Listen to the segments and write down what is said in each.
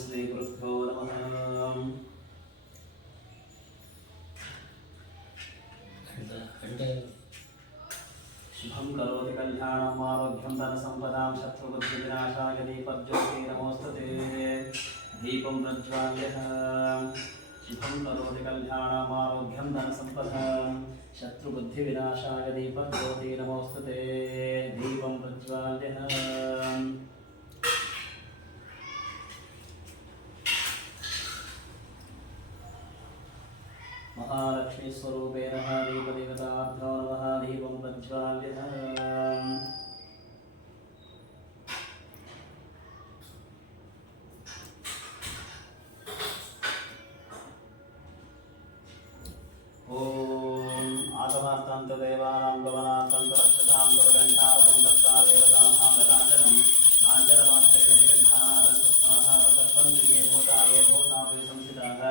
श्री गुरुभ्यो नमः। शुभं करोति कल्याणम् आरोग्यं धनसम्पदां शत्रुबुद्धिविनाशाय दीपज्योति नमोस्तुते। दीपं प्रज्वाल्य शुभं करोति कल्याणम् आरोग्यं धनसम्पदां शत्रुबुद्धिविनाशाय दीपज्योति नमोस्तुते। दीपं प्रज्वाल्य महालक्ष्मी स्वरूपेण दीपदेवताभ्यो नमः। दीपं प्रज्वाल्य आगमार्तान्त देवानां गमनार्तान्त रक्षतां गुरुगण्ठारं दत्ता देवतानां नकाशनं लाञ्छनमात्रेण निगण्ठानां कृष्णाः सर्वन्तु ये भूतापि संस्थिताः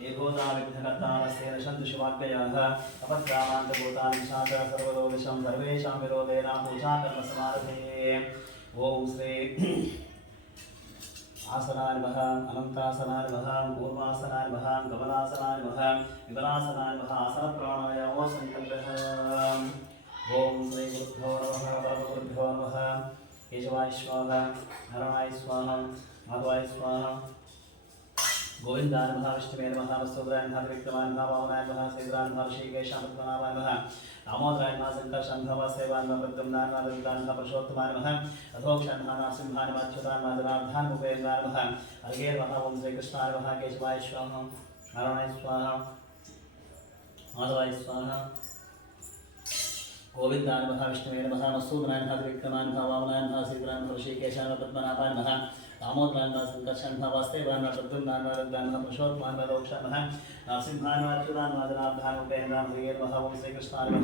ये भूता विघ्नकर्तारस्य रशन्तु शिवाज्ञयाः अपत्रामान्तभूतानि शाचा सर्वलोकशं सर्वेषां विरोधेन पूजाकर्म समारभे। ॐ श्री आसनाय नमः, अनन्तासनाय नमः, पूर्वासनाय नमः, कमलासनाय नमः, विमलासनाय नमः। आसनप्राणायामो सङ्कल्पः। ॐ श्री गुरुभ्यो नमः, परमगुरुभ्यो नमः। केशवाय स्वाहा, नारायणाय स्वाहा, माधवाय स्वाहा। गोविन्दाय नमः, विष्णुवे नमः, वसुदेवाय नमः, विक्रमाय नमः, वामनाय नमः, श्रीधराय नमः, ऋषिकेशाय नमः, दामोदराय नमः, शङ्कर्षाय नमः, वासुदेवाय नमः, प्रद्युम्नाय नमः, दुर्गाय नमः, पुरुषोत्तमाय नमः, अधोक्षाय नमः, नरसिंहाय नमः, अच्युताय नमः, जनार्दनाय मुपेन्द्राय नमः, हरये नमः। ॐ श्रीकृष्णाय नमः, केशवाय स्वाहा, नारायणाय स्वाहा, माधवाय स्वाहा। गोविन्दाय नमः, विष्णुवे नमः, वसुदेवाय नमः, विक्रमाय नमः, वामनाय नमः, श्रीधराय नमः, ऋषिकेशाय नमः, पद्मनाभाय नमः, दामोदराय नमः, शङ्कर्षाय नमः, वासुदेवाय नमः, प्रद्युम्नाय नमः, दुर्गाय नमः, पुरुषोत्तमाय नमः, अधोक्षाय नमः, नरसिंहाय नमः, अच्युताय नमः, जनार्दनाय मुपेन्द्राय नमः, हरये नमः। ॐ श्रीकृष्णाय नमः।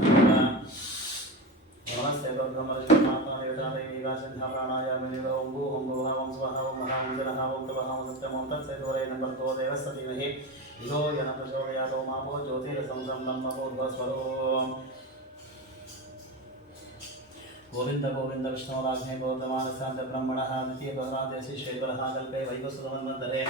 नमस्ते ब्रह्मर्षिमात्मा देवतादेवीवासिन्धा प्राणायामिनिव ॐ भूः ॐ भुवः ॐ स्वः ॐ महः ॐ जनः ॐ तपः ॐ सत्यम् ॐ तत्सवितुर्वरेण्यं भर्गो देवस्य धीमहि धियो यो नः प्रचोदयात्। ॐ आपो ज्योतिरसं ब्रह्मभूर्भुवस्वरो। गोविंद गोविंद विष्णुराज्ञे गोवर्धमानस्यान्त ब्रह्मणः द्वितीयप्रहरादेशि श्वेतरः कल्पे वैवस्वतमन्वन्तरे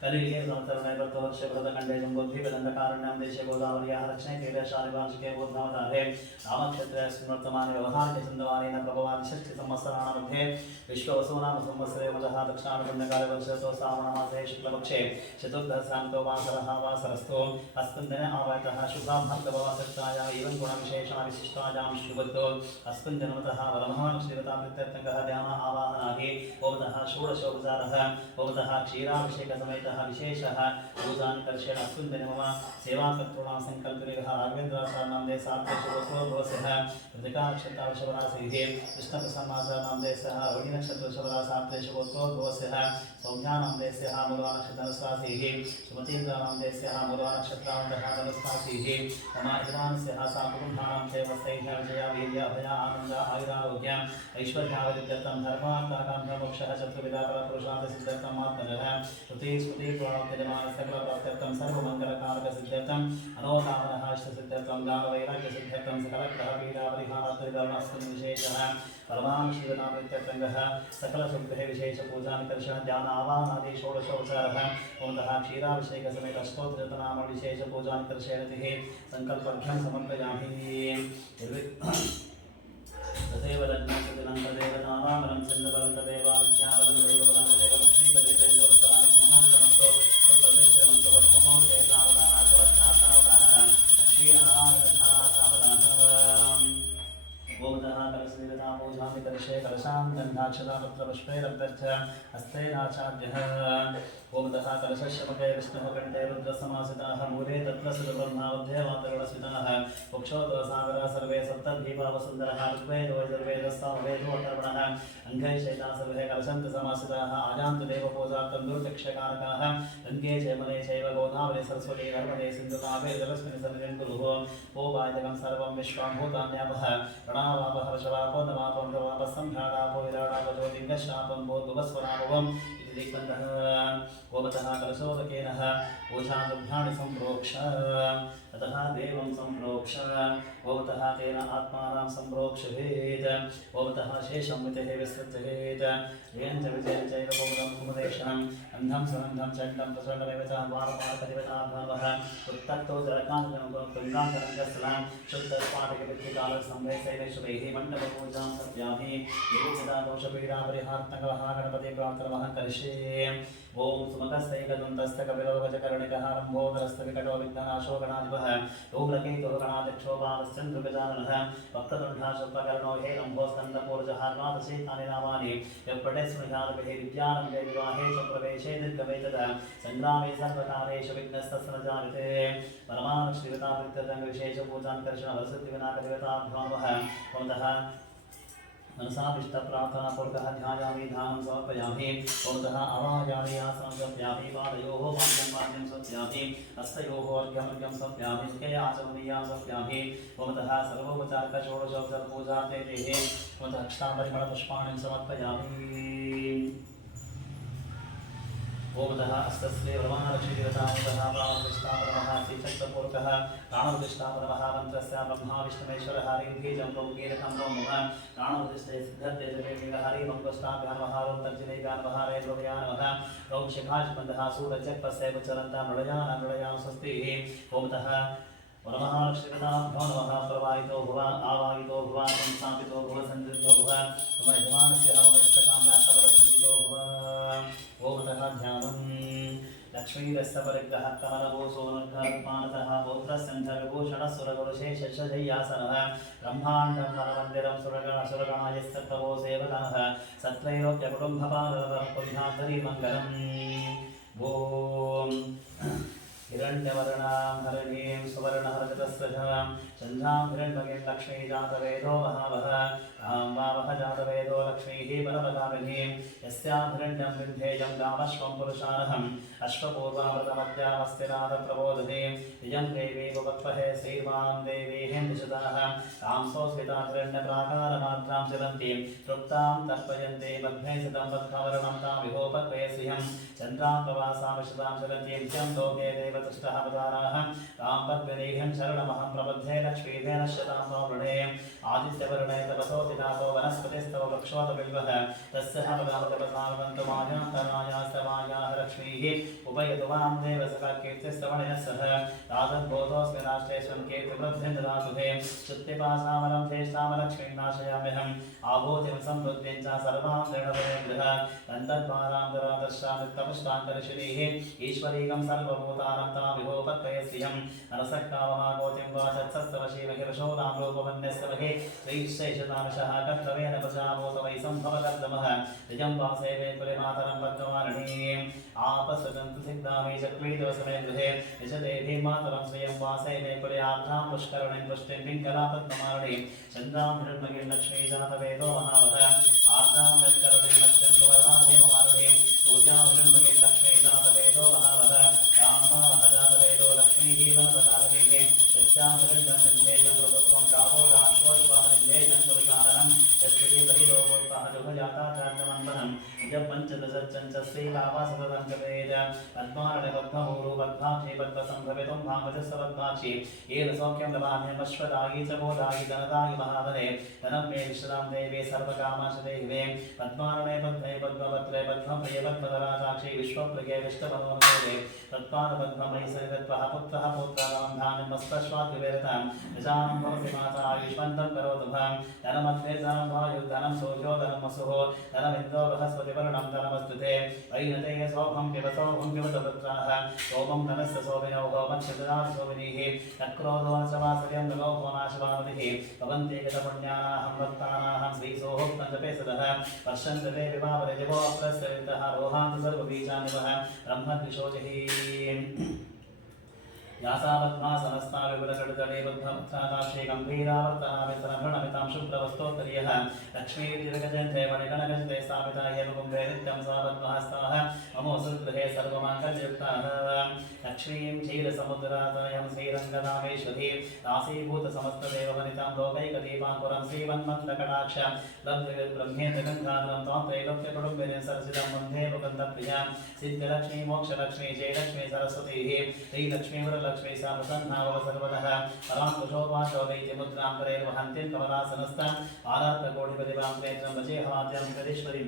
कलियुगे संवत्सरणे वर्तवर्षे भरतखण्डे जम्बूद्वीपदण्डकारण्यां देशे गोदावर्याः रक्षणे तीर्थशालिवांशिके बोधावतारे रामक्षेत्रे स्मृतमाने व्यवहारिके चन्द्रवारेण प्रभवादि षष्ठिसंवत्सराणां मध्ये विश्ववसुनाम संवत्सरे वजः दक्षिणानुपुण्यकाले वर्षतो श्रावणमासे शुक्लपक्षे चतुर्दशान्तो वासरः वासरस्थो अस्मिन् दिने आवायतः शुभा भार्गववासक्तायाः एवं गुणविशेषा विशिष्टायां शुभतो अस्मिन् दिनवतः वरमहान् श्रीवतामृत्यर्थङ्गः ध्यान आवाहनादि भवतः षोडशोपचारः भवतः क्षीराभिषेकसमेतः विशेषः पूजान् कर्षेण अस्मिन् दिने मम सेवाकर्तॄणां सङ्कल्पनिगः राघवेन्द्राचार्याणां देशात्मशुभोत्सवस्य कृतिकानक्षत्रावशवरासेः कृष्णप्रसन्नाचार्याणां देशः रोहिणीनक्षत्रवशवरासात्रेशुभोत्सवस्य सौम्यानां देशः मूलानक्षत्रधनुस्रासेः सुमतीन्द्राणां देशः मूलानक्षत्रावन्तः समाधिमानस्यः सा कुटुम्बानां सेवस्तैः विजया वीर्य अभया आनन्द आयुरारोग्य ऐश्वर्यावृद्ध्यर्थं धर्मार्थकामः मोक्षः चतुर्विधा परपुरुषार्थसिद्ध्यर्थं आत्मनः श्रुति स्मृति पुराणोक्तमानसकलप्राप्त्यर्थं सर्वमङ्गलकारकसिद्ध्यर्थं अनोकामनः इष्टसिद्ध्यर्थं ज्ञानवैराग्यसिद्ध्यर्थं सकलग्रहपीडापरिहारार्थं विशेषः परमां श्रीवतामृत्यर्थङ्गः सकलसुग्रहे विशेषपूजां कर्षण ध्यान आवाहनादि षोडशोपचारः ओमतः क्षीराभिषेकसमेत अष्टोत्तरनाम विशेषपूजां कर्षयतिः सङ्कल्पभ्यं समर्पयामि। तथैव लग्नादिनं तदेव नामामलं चन्द्रबलं तदेव विद्याबलं दैवबलं तदेव लक्ष्मीपदे दैवोत्तराणि मुहूर्तमस्तो तत्प्रतिष्ठमस्तो वत्महोदये सावधानाः लक्ष्मीनारायणः ओमतः कलशदेवता पूजामि कलशे कलशां गन्धाक्षतापत्रपुष्पैरभ्यर्थ हस्तेनाचार्यः ओमतः कलशश्रमके विष्णुः कण्ठे रुद्रसमासिताः मूले तत्त्वसुरब्रह्मावध्ये वातरुणस्मिताः मोक्षोत्तरसागरः सर्वे सप्तद्वीपावसुन्दरः ऋग्वेदो यजुर्वेदस्सामवेदो अथर्वणः अङ्गै शैला सर्वे कलशन्तसमासिताः आजान्तदेवपूजार्थं दुर्भिक्षकारकाः गङ्गे चैमले चैव गोदावरी सरस्वती नर्मदे सिन्धुतापे जलस्मिन् सन्निधिं कुरुः ओवायजगं सर्वं विश्वाभूतान्यापः प्रणवापः हर्षवापो नवापं प्रवापः संभ्राडापो विराडापो ज्योतिर्गश्रापं भूद्भुवस्वरापवम् ओमतः कलशोदकेन पूजाद्रव्याणि सम्प्रोक्ष ततः देवं सम्प्रोक्ष भवतः तेन आत्मानं सम्प्रोक्षेत् भवतः शेषं वितेः विसृजेत् येन च विजयं चैव भवतं कुमुदेशनम् अन्धं सुनन्दं चण्डं प्रचण्डमेव च द्वारपालकदिवताभवः उत्तक्तो जलकान्तनं तुङ्गान्तरङ्गस्थलं शुद्धस्फाटकवित्तिकालसंवेशैवेशुभैः मण्डपपूजां सत्यामि विभुचिता दोषपीडापरिहार्तकलः गणपति प्रार्थनमहं करिष्ये ओम सुमकस्तैकदन्तस्तकविलोकचकर्णिकः लम्बोदरस्तविकटो विघ्ननाशो गणाधिपः धूम्रकेतुः गणाध्यक्षो बालश्चन्द्रगजाननः वक्रतुण्डः हे लम्बोस्कन्दपूर्जहार्वादशेतानि नामानि यत्पठेत्स्मृहालभिः विद्यारम्भे विवाहे च प्रवेशे निर्गमे तदा सङ्ग्रामे सर्वकालेषु विघ्नस्तस्य न जायते परमालक्ष्मीवृतावृत्तविशेषपूजां कर्षणवसतिविनाकदेवताभ्यो नमः भवतः मनसाभिष्टप्रार्थनापूर्वकः ध्यायामि ध्यानं समर्पयामि भवतः आवाहयामि आसनं समर्पयामि पादयोः पाद्यं समर्पयामि हस्तयोः अर्घ्यमर्घ्यं समर्पयामि मुखे आचमनीयां समर्पयामि भवतः सर्वोपचारकषोडशोपचारपूजार्थे देहे भवतः अक्षतापरिमलपुष्पाणिं समर्पयामि भवतः अस्तस्ये वरमालक्ष्मीदेवतामुदः प्राणप्रतिष्ठापनमः श्रीचक्रपूर्वकः प्राणप्रतिष्ठापनमः मन्त्रस्य ब्रह्मा विष्णुमेश्वरः हरिर्बीजं प्रमुखीरकं ब्रह्मः प्राणप्रतिष्ठे सिद्धते जपेमिः हरिमङ्गष्टाभ्यां नमः ॐ तर्जनैभ्यां नमः रेन्द्रोभ्यां नमः ॐ शिखाशबन्धः सूरजक्पस्य चरन्तां मृळयां स्वस्तिः भवतः वरमहालक्ष्मीदेवताभ्यो नमः प्रवाहितो भव आवाहितो भव संस्थापितो भव सन्दृद्धो भव मम यजमानस्य इष्टकाम्यार्थप्रसिद्धितो भव भवतः ध्यानं लक्ष्मीरस्य परिग्रहः कमलभूषोऽनुग्रहमानतः पौत्रसन्धविभूषणसुरगुरुशेषशय्यासनः ब्रह्माण्डं वनमन्दिरं सुरगणायस्तत्तवो सेवकः सत्रैलोक्यकुटुम्बपालः पुण्यान्तरी मङ्गलम् ॐ हिरण्यवर्णां हरिणीं सुवर्णहरजतस्रजां चन्द्रां हिरण्मयीं लक्ष्मीजातवेदो महावः रां वावः जातवेदो लक्ष्मीः परमगामिनीं यस्यां हिरण्यं विन्ध्येयं गामश्वं पुरुषानहम् अश्वपूर्वामृतमध्यामस्तिनादप्रबोधने इयं देवी भुवत्वहे श्रीमां देवी हिन्दुषदाः तां सोऽस्मितां हिरण्यप्राकारमात्रां चलन्तीं तृप्तां तर्पयन्ते पद्मे सितं पद्मवर्णं तां विभोपत्वे श्रियं चन्द्रां प्रवासामशितां चलन्तीं चं लोके देवतुष्टः अवताराः तां पद्मनेहं शरणमहं प्रबद्धे लक्ष्मीवेन शतां वृणे आदित्यवर्णे तपसो विनाशो वनस्पतिस्तव वृक्षोतबिल्वः तस्य पदामृतपसामन्तमायान्तरायास्तवायाः लक्ष्मीः उपयतु मां देवसखकीर्तिस्तवणेन सह तादद्भूतोऽस्मि राष्ट्रेष्वं कीर्तिवृद्धिं ददातु ते शुद्धिपासामलं तेषां लक्ष्मीं नाशयाम्यहम् आभूतिं समृद्धिं च सर्वां दृढवरेन्द्रः दन्तद्वारां दरादर्शामित्तपुष्टान्तरिषिणीः ईश्वरीकं सर्वभूतानां तां विभोपत्वये श्रियं नरसक्तावमागोतिं वाचत्सस्तवशीमहिर्षोदां रूपवन्यस्तवहे श्रीशेषतामशः कर्तवेन प्रजामोत वै सम्भवकर्दमः निजं वासेवे कुलमातरं पद्मवारिणीम् आपसदन्तु सिद्धामे चक्रीदोसमे गृहे निजदेवी मातरं स्वयं वासेवे कुले आर्द्रां पुष्करणीं पुष्टिं पिङ्गलापद्ममालिनीं चन्द्रां हिरण्मयीं लक्ष्मी जातवेदो महावः आर्द्रां यत्करणीं लक्ष्मीं सुवर्णाधेममालिनीं पूजां हिरण्मयीं लक्ष्मी जातवेदो महावः राममावः जातवेदो लक्ष्मीः वनपदावलीः यस्यां हिरण्यं निन्देजं प्रभुत्वं गावो राष्ट्रोत्पादनिन्देजं पुरुषानहं यस्कृति बहिरो भूत्पाहजुभजाताचार्यमन्वहं निजपञ्चदशच्चञ्च श्रीलाभासततं कवेद पद्मारणे पद्मभूरु पद्माक्षी पद्मसम्भवितुं भामजस्वपद्माक्षी येन सौख्यं लभाम्यं अश्वदायी च बोधायी धनदायी महाधने धनं मे विश्रां देवे सर्वकामाशदेवे पद्मारणे पद्मे पद्मपत्रे पद्मप्रिये पद्मधराजाक्षी विश्वप्रिये विष्णुमनोन्मेदे तत्पादपद्ममयि सरितत्वः पुत्रः पौत्राणां धान्यं मस्तश्वाद्विवेरतां निजानं भवति माता आयुष्मन्तं करोतु भं धनमग्ने धनं वायुर्धनं सोजो धनं वसुः धनमिन्द्रो बृहस्पतिवर्णं धनमस्तु ते वैनते सौभं पिबसौभं पिबत पुत्राः सोमं धनस्य सोमिनौ होमच्छिदनाथ सोमिनीः तक्रोधो न सवासर्यं नमो भुवनाशवामतिः भवन्ते गतपुण्यानाहं भक्तानाहं श्रीसोहोक्तं जपे सदः वर्षन्ते ते विभावरे दिवो अप्रस्यवितः रोहान्तु सर्वबीजानिवः ब्रह्मद्विषोजहि यासावत्मा समस्ता विपुलकटतटे बुद्धमुत्सादाक्षे गम्भीरावर्तनामितनभृणमितां शुभ्रवस्तोत्तरीयः लक्ष्मीर्तिरगजन्ते मणिगणगजते स्थापिता हेमकुम्भे नित्यं सावत्महस्ताः ममोऽसुगृहे सर्वमाङ्गल्ययुक्ताः लक्ष्मीं क्षीरसमुद्रातनयं श्रीरङ्गनामेश्वरी दासीभूतसमस्तदेववनितां लोकैकदीपाङ्कुरं श्रीवन्मन्दकटाक्ष लब्धब्रह्मेन्द्रगङ्गाधरं त्वां त्रैलोक्यकुटुम्बिनीं सरसितं वन्दे मुकुन्दप्रियां सिद्धलक्ष्मी मोक्षलक्ष्मी जयलक्ष्मी सरस्वतीः श्रीलक्ष्मीवरलक्ष्मी लक्ष्मी सा प्रसन्नाव सर्वतः परात्मशोभाशो दैत्यमुद्रां करैर्वहन्तीं कमलासनस्तां आरात्मकोटिपतिभां नेत्रं वचे हवाद्यां जगदीश्वरीं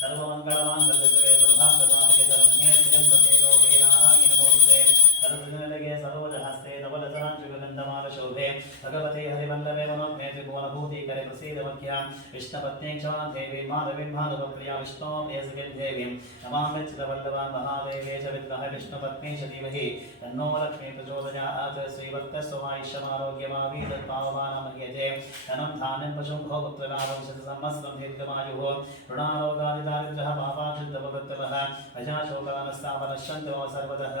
सर्वमङ्गलमाङ्गल्ये सर्वार्थसाधके शरण्ये त्र्यम्बके गौरी नारायणि नमोस्तुते सर्वजनलगे सरोजहस्ते धवलचराञ्जुगन्धमालशोभे भगवते हरिवल्लभे मनोज्ञे त्रिभुवनभूतिकरे प्रसीदवक्यां विष्णुपत्नीं क्षमां देवीं माधवीं माधवप्रिया विष्णोमेसुकीं देवीं नमामि चितवल्लभां महादेवे च विद्महे विष्णुपत्नी च धीमहि तन्नो लक्ष्मी प्रचोदयात् श्रीवत्सवायुष्यमारोग्यमावीतत्पावमानमह्यते धनं धान्यं पशुं भोपुत्रलाभं शतसंवत्सरं दीर्घमायुः ऋणारोगादिदारिद्र्यः पापाशुद्धभवत्तमः अजाशोकानस्तावनश्यन्तु मम सर्वतः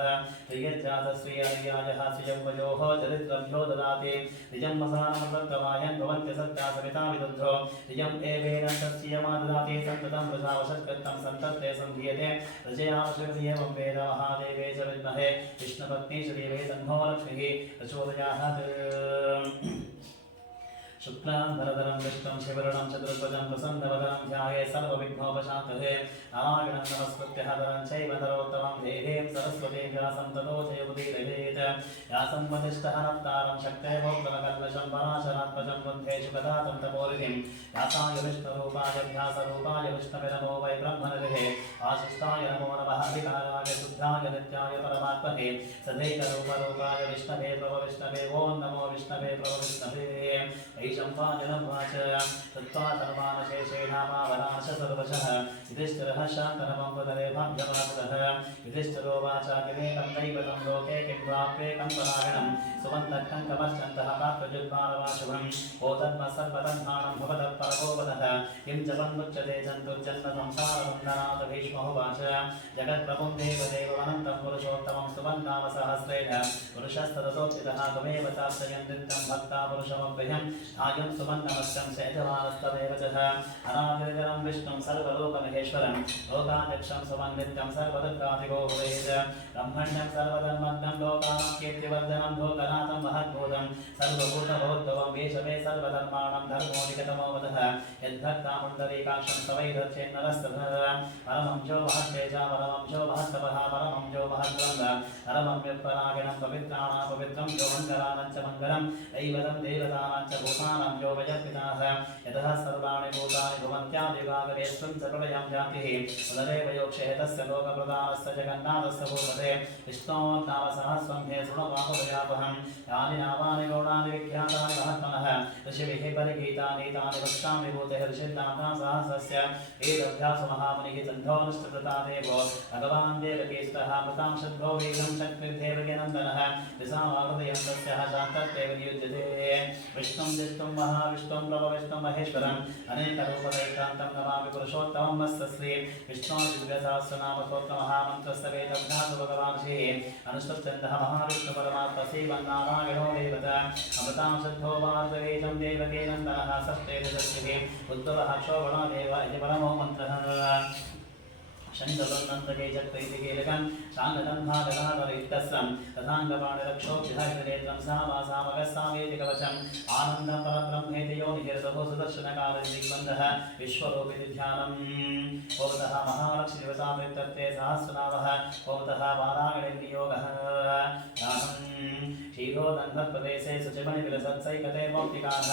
श्रियजातश्रियर्यायः श्रियं वयोः चरित्रभ्यो ददाति निजं मसानमसत्तमायन् भवन्त्य सत्ता सविता विदुद्धो निजम् एवेन तस्यमा ददाति सन्ततं प्रजावशत्कृतं सन्तत्ते सन्धीयते प्रजयावशक्ति एवं वेद महादेवे च विद्महे विष्णुपत्नी श्रीवे तन्नो लक्ष्मीः प्रचोदयात् शुक्लां भरधरं विष्णुं शिवरणं चतुर्भुजं प्रसन्नवदनं ध्याये सर्वविघ्नोपशान्तये नारायणं नमस्कृत्य हरं चैव नरोत्तमं देवीं सरस्वतीं व्यासं ततो जयमुदीरयेत् व्यासं वसिष्ठः नप्तारं शक्तेवोत्तमकल्मषं पराशरात्मजं बुद्धेषु कदातं तपोरिधिं व्यासाय विष्णुरूपाय व्यासरूपाय विष्णवे नमो वै ब्रह्मनिधे आशिष्टाय नमो नमः विकाराय शुद्धाय नित्याय परमात्मने सदैकरूपरूपाय विष्णवे प्रभविष्णवे ॐ नमो विष्णवे प्रभविष्णवे ऐशंपाजनं वाच तत्त्वा सर्वानशेषेणापावनाश सर्वशः युधिष्ठिरः शान्तनमं वददेवाभ्यवादः युधिष्ठिरो वाच किमेकं दैवतं लोके किं प्राप्येकं परायणं सुवन्तकं कमर्चन्तः पात्रजुग्मानवाशुभम् ओतन्मसर्वतन्मानं भवतत्परगोपदः किं जपन्मुच्यते जन्तुर्जन्मसंसारबन्धनात् भीष्मोवाच जगत्प्रभुं देवदेवमनन्तं पुरुषोत्तमं सुवन्नाम सहस्रेण पुरुषस्तदसोचितः त्वमेव चार्चयन् नित्यं भक्ता पुरुषमव्ययम् आयं सुमन्नमस्तं सेजवानस्तमेव च अनादिरं विष्णुं सर्वलोकमहेश्वरं लोकाध्यक्षं सुमन्नित्यं सर्वदत्तादिगो भवेत् ब्रह्मण्यं सर्वधर्मज्ञं लोकानां कीर्तिवर्धनं लोकनाथं महद्भूतं सर्वभूतभोद्भवं वेशवे सर्वधर्माणां धर्मोऽधिकतमोवदः यद्भक्तामुण्डरीकाक्षं सवैधच्छेन्नरस्तभः परमं जो महत्तेजा परमं जो महत्तपः परमं जो महद्ब्रह्म परमं युक्परागिणं पवित्राणां पवित्रं जो मङ्गलानां च मङ्गलं दैवतं देवतानां च भूतानां यो वयर्पिताः यतः सर्वाणि भूतानि भवन्त्यादिवागवेस्त्वं च प्रलयं जातिः तदेव योक्षे तस्य लोकप्रदानस्य जगन्नाथस्य भूपते विष्णोर्नाम सहस्रं हे शृणुवाहुदयापहं यानि नामानि गौणानि विख्यातानि महात्मनः ऋषिभिः परिगीतानि तानि वक्ष्यामि भूतेः ऋषिर्नाम्ना सहस्रस्य एतभ्यासमहामुनिः चन्द्रोऽनुष्ठकृता देवो भगवान् देवकीस्तः मृतां शद्भो वेगं शक्तिर्देवकीनन्दनः दिशामाहृदयं तस्यः शान्तत्वेव नियुज्यते विष्णुं जिष्णुं महाविष्णुं प्रभविष्णुं महेश्वरम् अनेकरूपदैकान्तं नमामि पुरुषोत्तमं मस्तश्री विष्णोर्दिव्यसहस्रनामस्तोत्रमहामन्त्रस्य वेदव्यासो भगवान् श्रीः अनुष्ठुप्छन्दः महाविष्णुपरमात्मा श्रीमन्नारायणो देवता अमृतां शद्धो भारतवेदं देवकीनन्दनः सप्तेदशस्तिः उद्भवः क्षोभणो देव इति परमो मन्त्रः शङ्करन्नन्तके चक्రైతికేలకం శాంగదంభాగదాపరిత్తస్సం తథాంగపాణిరక్షోభిధైర్నేత్రం సామాసామగస్సామేతి కవచం ఆనందం పరబ్రహ్మేతి యోనిహిర్దభో సుదర్శనకాలదిగ్బంధः విశ్వరూపితి ధ్యానం భవతः మహాలక్ష్మీవసామిత్తే సహస్రనామः భవతः వారాగణియోగः క్షీరోదంగత్ప్రదేశే శుచిమణివిలసత్సైకతైర్మౌక్తికాः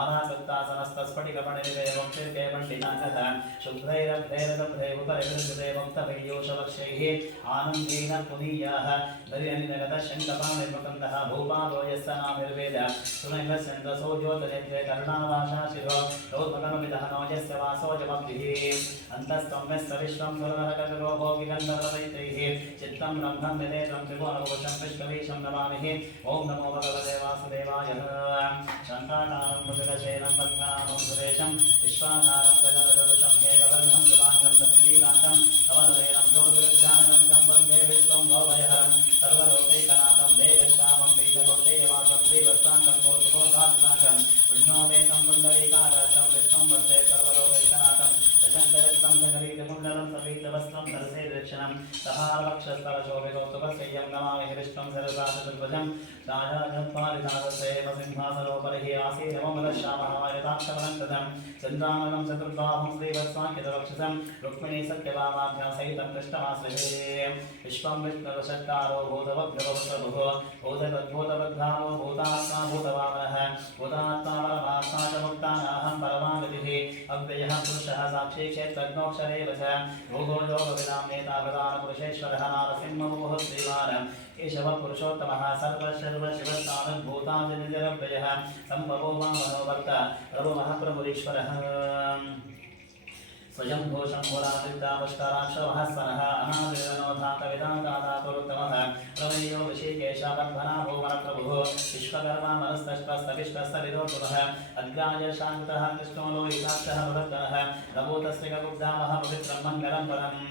आराकृत्तासनस्तस्फटिकपणिनिवेवक्तिर्के पण्डिताङ्गः शुभ्रैरभ्रैरगभ्रैरुपरिवृद्धे वक्तभैयोषवक्षैः आनन्देन पुनीयाः दर्यनिनगतशङ्कपानिर्मकन्दः भूपालो यस्य नामिर्वेद सुनैवस्यन्द्रसो ज्योतिरेन्द्रे करुणावाशा शिरो रोद्मकमपितः नो यस्य वासोजमब्धिः अन्तस्त्वं यस्य विश्वं सुरनरकविरो भोगिगन्धर्वदैत्यैः चित्तं ब्रह्मं निदेतं त्रिभुवनकोशं विश्ववीशं नमामिः ॐ नमो भगवते वासुदेवाय शङ्काकारं मुदिरशेनं पद्मनाभं सुरेशं विश्वाधारं गजवदुषं हेतवर्धं सुभाङ्गं लक्ष्मीकान्तं कमलवेनं ज्योतिर्ज्ञानगं वन्दे विश्वं भवभयहरं सर्वलोकैकनाथं देवश्यामं पीतकोटैवासं देवस्ताङ्कं कोटिकोटादिसाङ्गं विष्णोपेतं पुण्डरीकादर्शं विष्णुं वन्दे सर्वलोकैकनाथं यक्षं सकरीतकुण्डलं सपीतवस्त्रं सरसेदक्षिणं सहारवक्षस्थलशोभिकौतुकस्यं नमामि हरिष्ठं सरसाचतुर्भुजं राजाजत्पारिजातसेव सिंहासनोपरि आसीनममलश्यामहायताक्षमनं ततं चन्द्राननं चतुर्बाहुं श्रीवत्साङ्कितवक्षसं रुक्मिणी सत्यभामाभ्यां सहितं कृष्णमाश्रये विश्वं विष्णुरषट्कारो भूतवद्भवप्रभुः भूतवद्भूतवद्भावो भूतात्मा भूतवामनः भूतात्मा परमात्मा च मुक्तानाहं परमागतिः अव्ययः पुरुषः साक्षी क्षेत्रज्ञोऽक्षरे वच भोगो योगविदां नेता प्रधानपुरुषेश्वरः नारसिंहमुः श्रीवान् केशवः पुरुषोत्तमः सर्वशिवस्थानभूतादिनिजरव्ययः सम्भवो मामनोवर्त प्रभुमः प्रभुरीश्वरः स्वयंभो शम्भुरादित्यापुष्कराक्षवः स्वनः अनादिर्नोधातविदातापुरुत्तमः प्रमेयो ऋषिकेशावर्धनाभो वरप्रभुः विश्वकर्मा मनस्तष्टस्तविष्टस्तविदोत्तमः अग्राय शान्तः कृष्णो लोहिताक्षः मृदत्तनः प्रभूतस्त्रिकगुब्धामः पवित्रं मङ्गलं परम्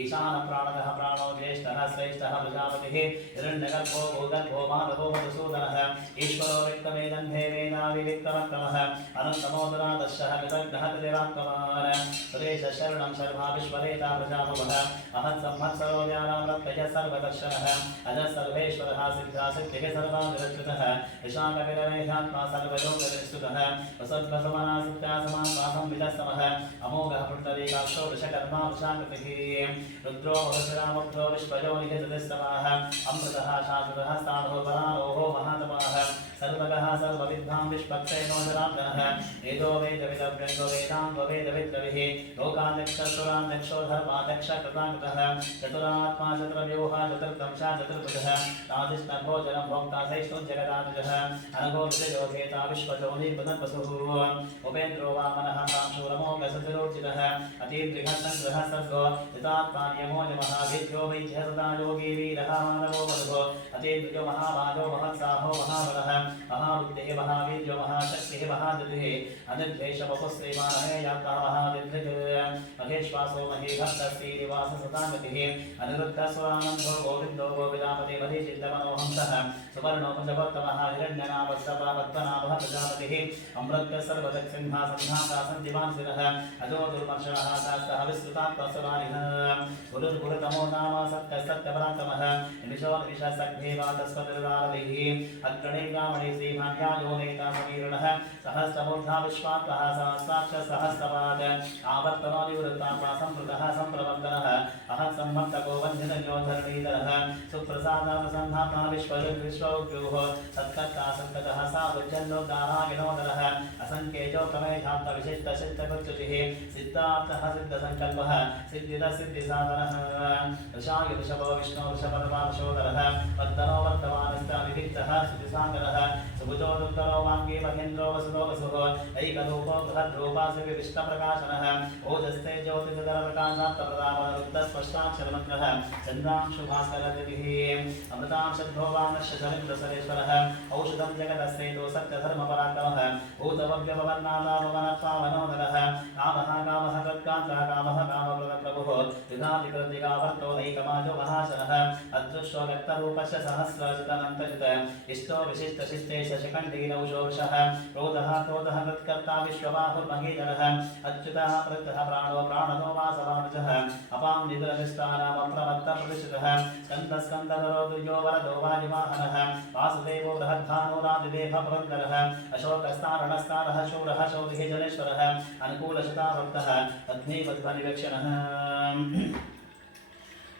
ईशानप्राणतः प्राणो ज्येष्ठः श्रेष्ठः प्रजापतिः हिरण्यगर्भो भूगर्भो माधवो मधुसूदनः ईश्वरो विक्तवेदन्धे वेदाविविक्तमक्रमः अनन्तमोदरादर्शः कृतज्ञः त्रिरात्मवान् शरणं सर्वाविश्वरेता प्रजाभवः महत्संवत्सरो व्यारामृत्यय सर्वदर्शनः अजः सर्वेश्वरः सिद्धा सिद्धिः सर्वानिरच्युतः विशाखविरमेघात्मा सर्वयोगनिस्तुतः वसद्वसमना सत्यासमात्मासं विलसमः अमोघः पुण्डरीकाक्षो वृषकर्मा वृषाकृतिः रुद्रो वरशिरामुद्रो विश्वयोनिः तदिस्तमाः अमृतः शाश्वतः स्थाणुः परारोहो महातपाः सर्वगः सर्वविद्वां विश्वक्सेनो जनार्दनः वेदो वेदविदव्यङ्गो वेदाङ्गो वेदविद्रविः लोकाध्यक्षसुराध्यक्षो धर्माध्यक्षकृताकृतः चतुरात्मा चतुर्व्यूहः चतुर्दंशः चतुर्भुजः तादिष्टभोजनं भोक्ता सहिष्णुजगदानुजः अनघो विजयोधेता विश्वजोनिर्बुधवसुः उपेन्द्रो वामनः प्रांशूरमोघसतिरोचितः अतीन्द्रिघसङ्ग्रहः सर्गो यतात्मान्यमो नमः विद्यो वैद्यः सदा योगी वीरः मानवो मधुः अतीन्द्रियो महाबाहो महत्साहो महाबलः महाबुद्धिः महावीर्यो महाशक्तिः महाधृतिः अनिर्देशवपुश्रीमानमेयात्मा महाविद्धिः महेश्वासो महीभक्तश्रीनिवाससतागतिः अनिरुद्धस्वरानन्दो गोविन्दो गोविदापति मधीचिन्तमनोहंसः सुवर्णो पुंजभोत्तमः हिरण्यनाभस्तपद्मनाभः प्रजापतिः अमृत्य सर्वदक्षिंहासंहाता सन्दिवांसिनः अजो दुर्मर्षणः शास्तः विस्तृतात्मस्वरानिः गुरुर्गुरुतमो नाम सत्यसत्यपराक्रमः निमिषो निमिषसग्भेवातस्वतिर्दारदैः अग्रणे ब्राह्मणे श्रीभाग्यायो नेता समीरणः सहस्रमूर्धा विश्वात्मः सहस्राक्ष सहस्रपाद आवर्तनो निवृत्तात्मा सम्पृतः सम्प्रवर्तनः अहं सम्मत्तको वन्दितयो धरणीधरः सुप्रसादानुसन्धात्मा विश्वोग्योः सत्कर्ता सत्कतः साधुजन्योद्धारागिनोदरः असङ्ख्येजो प्रमेधान्तविशिष्टसिद्धकृत्युतिः सिद्धार्थः सिद्धसङ्कल्पः सिद्धिदः सिद्धिसाधनः ऋषाय ऋषभो विष्णो ऋषभर्वांशोदरः वर्धनो वर्धमानस्तविविक्तः सुतिसागरः सुभुजो दुर्धरो वाङ्गे महेन्द्रो वसुतो वसुः ऐकरूपो बृहद्रूपासि विष्णप्रकाशनः ओजस्ते ज्योतिर्दरप्रकाशात्तप्रदापः रुद्धस्पष्टाक्षरमन्त्रः चन्द्रांशुभास्करतिः अमृतांशद्भोवानश्च चरिन्द्रसरेश्वरः औषधं जगदस्तेजो सत्यधर्मपराक्रमः भूतभव्यपवन्नादापवनत्वामनोदरः कामः कामः तत्कान्तः कामः कामप्रदप्रभुः युगादिकृतिकावर्तो नैकमाजो महाशनः अदृश्यो व्यक्तरूपस्य सहस्रजितनन्तजित इष्टो विशिष्टशिष्टेश शिखण्डीनौषोषः क्रोधः क्रोधः कृत्कर्ता विश्वबाहुर्महीधरः अच्युतः प्रत्यः प्राणो प्राणनो वासवानुजः अपां निद्रनिष्ठानामप्रमत्तप्रतिष्ठितः स्कन्दस्कन्दधरो दुर्यो वरदो वायुवाहनः वासुदेवो बृहद्भानुरादिदेवः पुरन्दरः अशोकस्तारणस्तारः शूरः शौरिः जनेश्वरः अनुकूलशताभक्तः अग्निपद्मनिवेक्षणः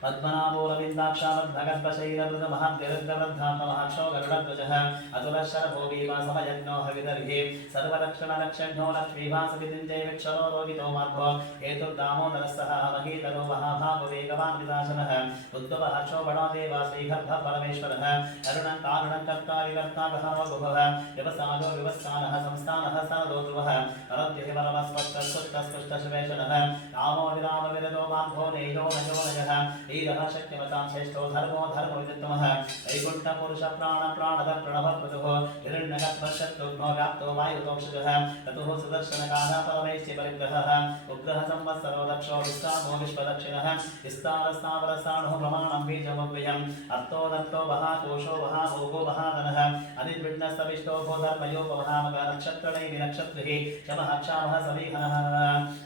पद्मनाभो रविन्दाक्षावद्धगर्भशैलवृतमहाद्यरुद्रवृद्धात्ममहाक्षो गरुडध्वजः अतुलशरभो भीमासमयज्ञो हविदर्हि सर्वलक्षणलक्षण्यो लक्ष्मीभासविदिञ्जय विक्षरो रोगितो मार्गो हेतुर्दामोदरस्सः महीधरो महाभागो वेगवान् विदाशनः उद्भवहर्षो बणो देवा श्रीगर्भः परमेश्वरः अरुणं कारुणं कर्ता विकर्ता गहनोगुभः व्यवसायो विवस्सानः संस्थानः सरदो ध्रुवः नरद्भिः परमस्पष्टस्पष्टस्पष्टशवेशनः रामो विरामविरदो मार्गो नेयो नजो नजः वीरः शक्तिमतां श्रेष्ठो धर्मो धर्मविदुत्तमः वैकुण्ठपुरुष प्राणधः प्रणवप्रदुः हिरण्यगर्भशत्रुघ्नो व्याप्तो वायुतोषजः ततुः सुदर्शनकालः परमेश्य परिग्रहः उग्रः संवत्सरो दक्षो विस्तामो विश्वदक्षिणः विस्तारस्तावरसाणुः प्रमाणं बीजमव्ययम् अर्थो दत्तो वहा कोशो वहा भोगो वहा धनः अनिर्विघ्नस्तविष्टो भूधर्मयोपवहामः नक्षत्रणैः नक्षत्रिः शमः क्षामः समीहनः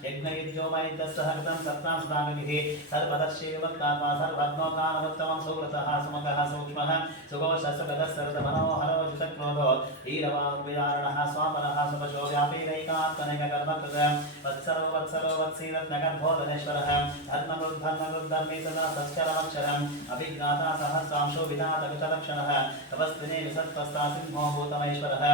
यज्ञयुज्यो वैद्यस्तः कृतं सत्तां स्नागभिः सर्वदर्शीवक्तात्मा सर्वज्ञोकानमुत्तमं सुवृतः सुमखः सूक्ष्मः सुघोषसुगधस्सर्वमनोहरो जितक्रोधो वीरवाग्विदारणः स्वापनः सुपशो व्यापीनैकात्मनैककर्मकृत वत्सरो वत्सरो वत्सीरत्नगर्भोदनेश्वरः धर्मगुरुधर्मगुरुधर्मीसदा तश्चरमक्षरम् अभिज्ञाता सहस्रांशो विधातकुचलक्षणः तपस्विने विसत्त्वस्ता सिंहो भूतमैश्वरः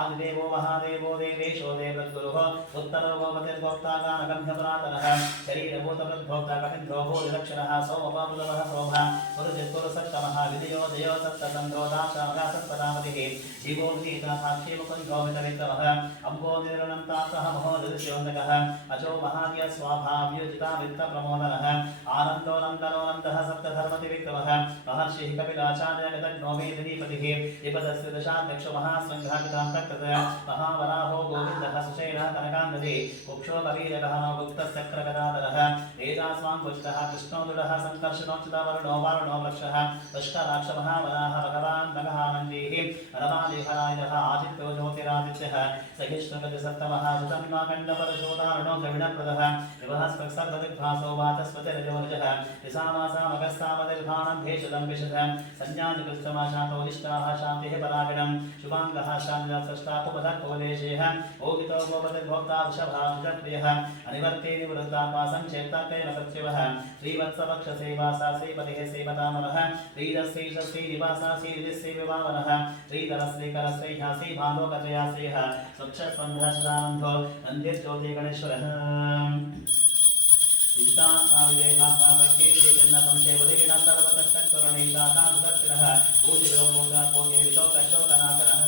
आदिदेवो महादेवो देवेशो देवद्गुरुः उत्तरो गोपतिर्भोक्ता गानगम्यपुरातनः शरीरभूतवृद्भोक्ता कपिन्द्रो भूरिलक्षणः सोमपामृतवः शोभः पुरुषित्पुरुषक्षमः विजयो जयो सप्तसन्धो दाशाभ्यासत्पदामतिः जीवो गीता साक्षीमुकुन्धोमितविक्रमः अम्बो निर्णन्तासः महोदृश्योन्दकः अचो महाद्य स्वाभाव्योजिता वित्तप्रमोदनः आनन्दोऽनन्दनोऽनन्दः सप्तधर्मतिविक्रमः महर्षिः कपिलाचार्यगतज्ञो वेदिनीपतिः विपदस्य दशाध्यक्षो महासङ्घाकृतान्तकृत महावराहो गोविन्दः सुषेणः कनकान्दति कुक्षो कवीरकः गुप्तश्चक्रगदाधरः वेदास्वाङ्कुचितः कृष्णोदुरः सङ्कर्षणोच्युतवर्णो वारुणो वृक्षः पुष्कराक्षमहावराः भगवान् भगहानन्दीः रमादिहरायः आदित्यो ज्योतिरादित्यः सहिष्णुगतिसत्तमः सुतन्वाकण्डपरशोदारुणो द्रविणप्रदः विवहस्पृक्सर्वदिग्भासो वातस्वतिरजोरजः विसामासामगस्तामदिर्भाणं भेषदं विशदः संज्ञानिकृष्टमाशातो निष्ठाः शान्तिः परागणं शुभाङ्गः शान्तिरस्रष्टापुपदकोदेशेः भोगितो गोपतिर्भोक्ता वृषभाषप्रियः अनिवर्ते निवृत्तात्मा संक्षेप्तकेन सत्शिवः श्रीवत्सवक्षसेवासा श्रीपतिः सेवतामनः श्रीरश्रीशश्री निवासा श्रीरिश्री विवावनः श्रीधरश्रीकरश्रीहासी भालोकजयाश्रीः स्वच्छस्वन्धशदानन्दो नन्दिर्ज्योति गणेश्वरः विजितात्माविदेहात्मा सत्केशेचन्न संशयवदेन सर्वतश्चक्रुणैकाकान्तः पूजितो मोदापोदेवितो कशोकनाथनः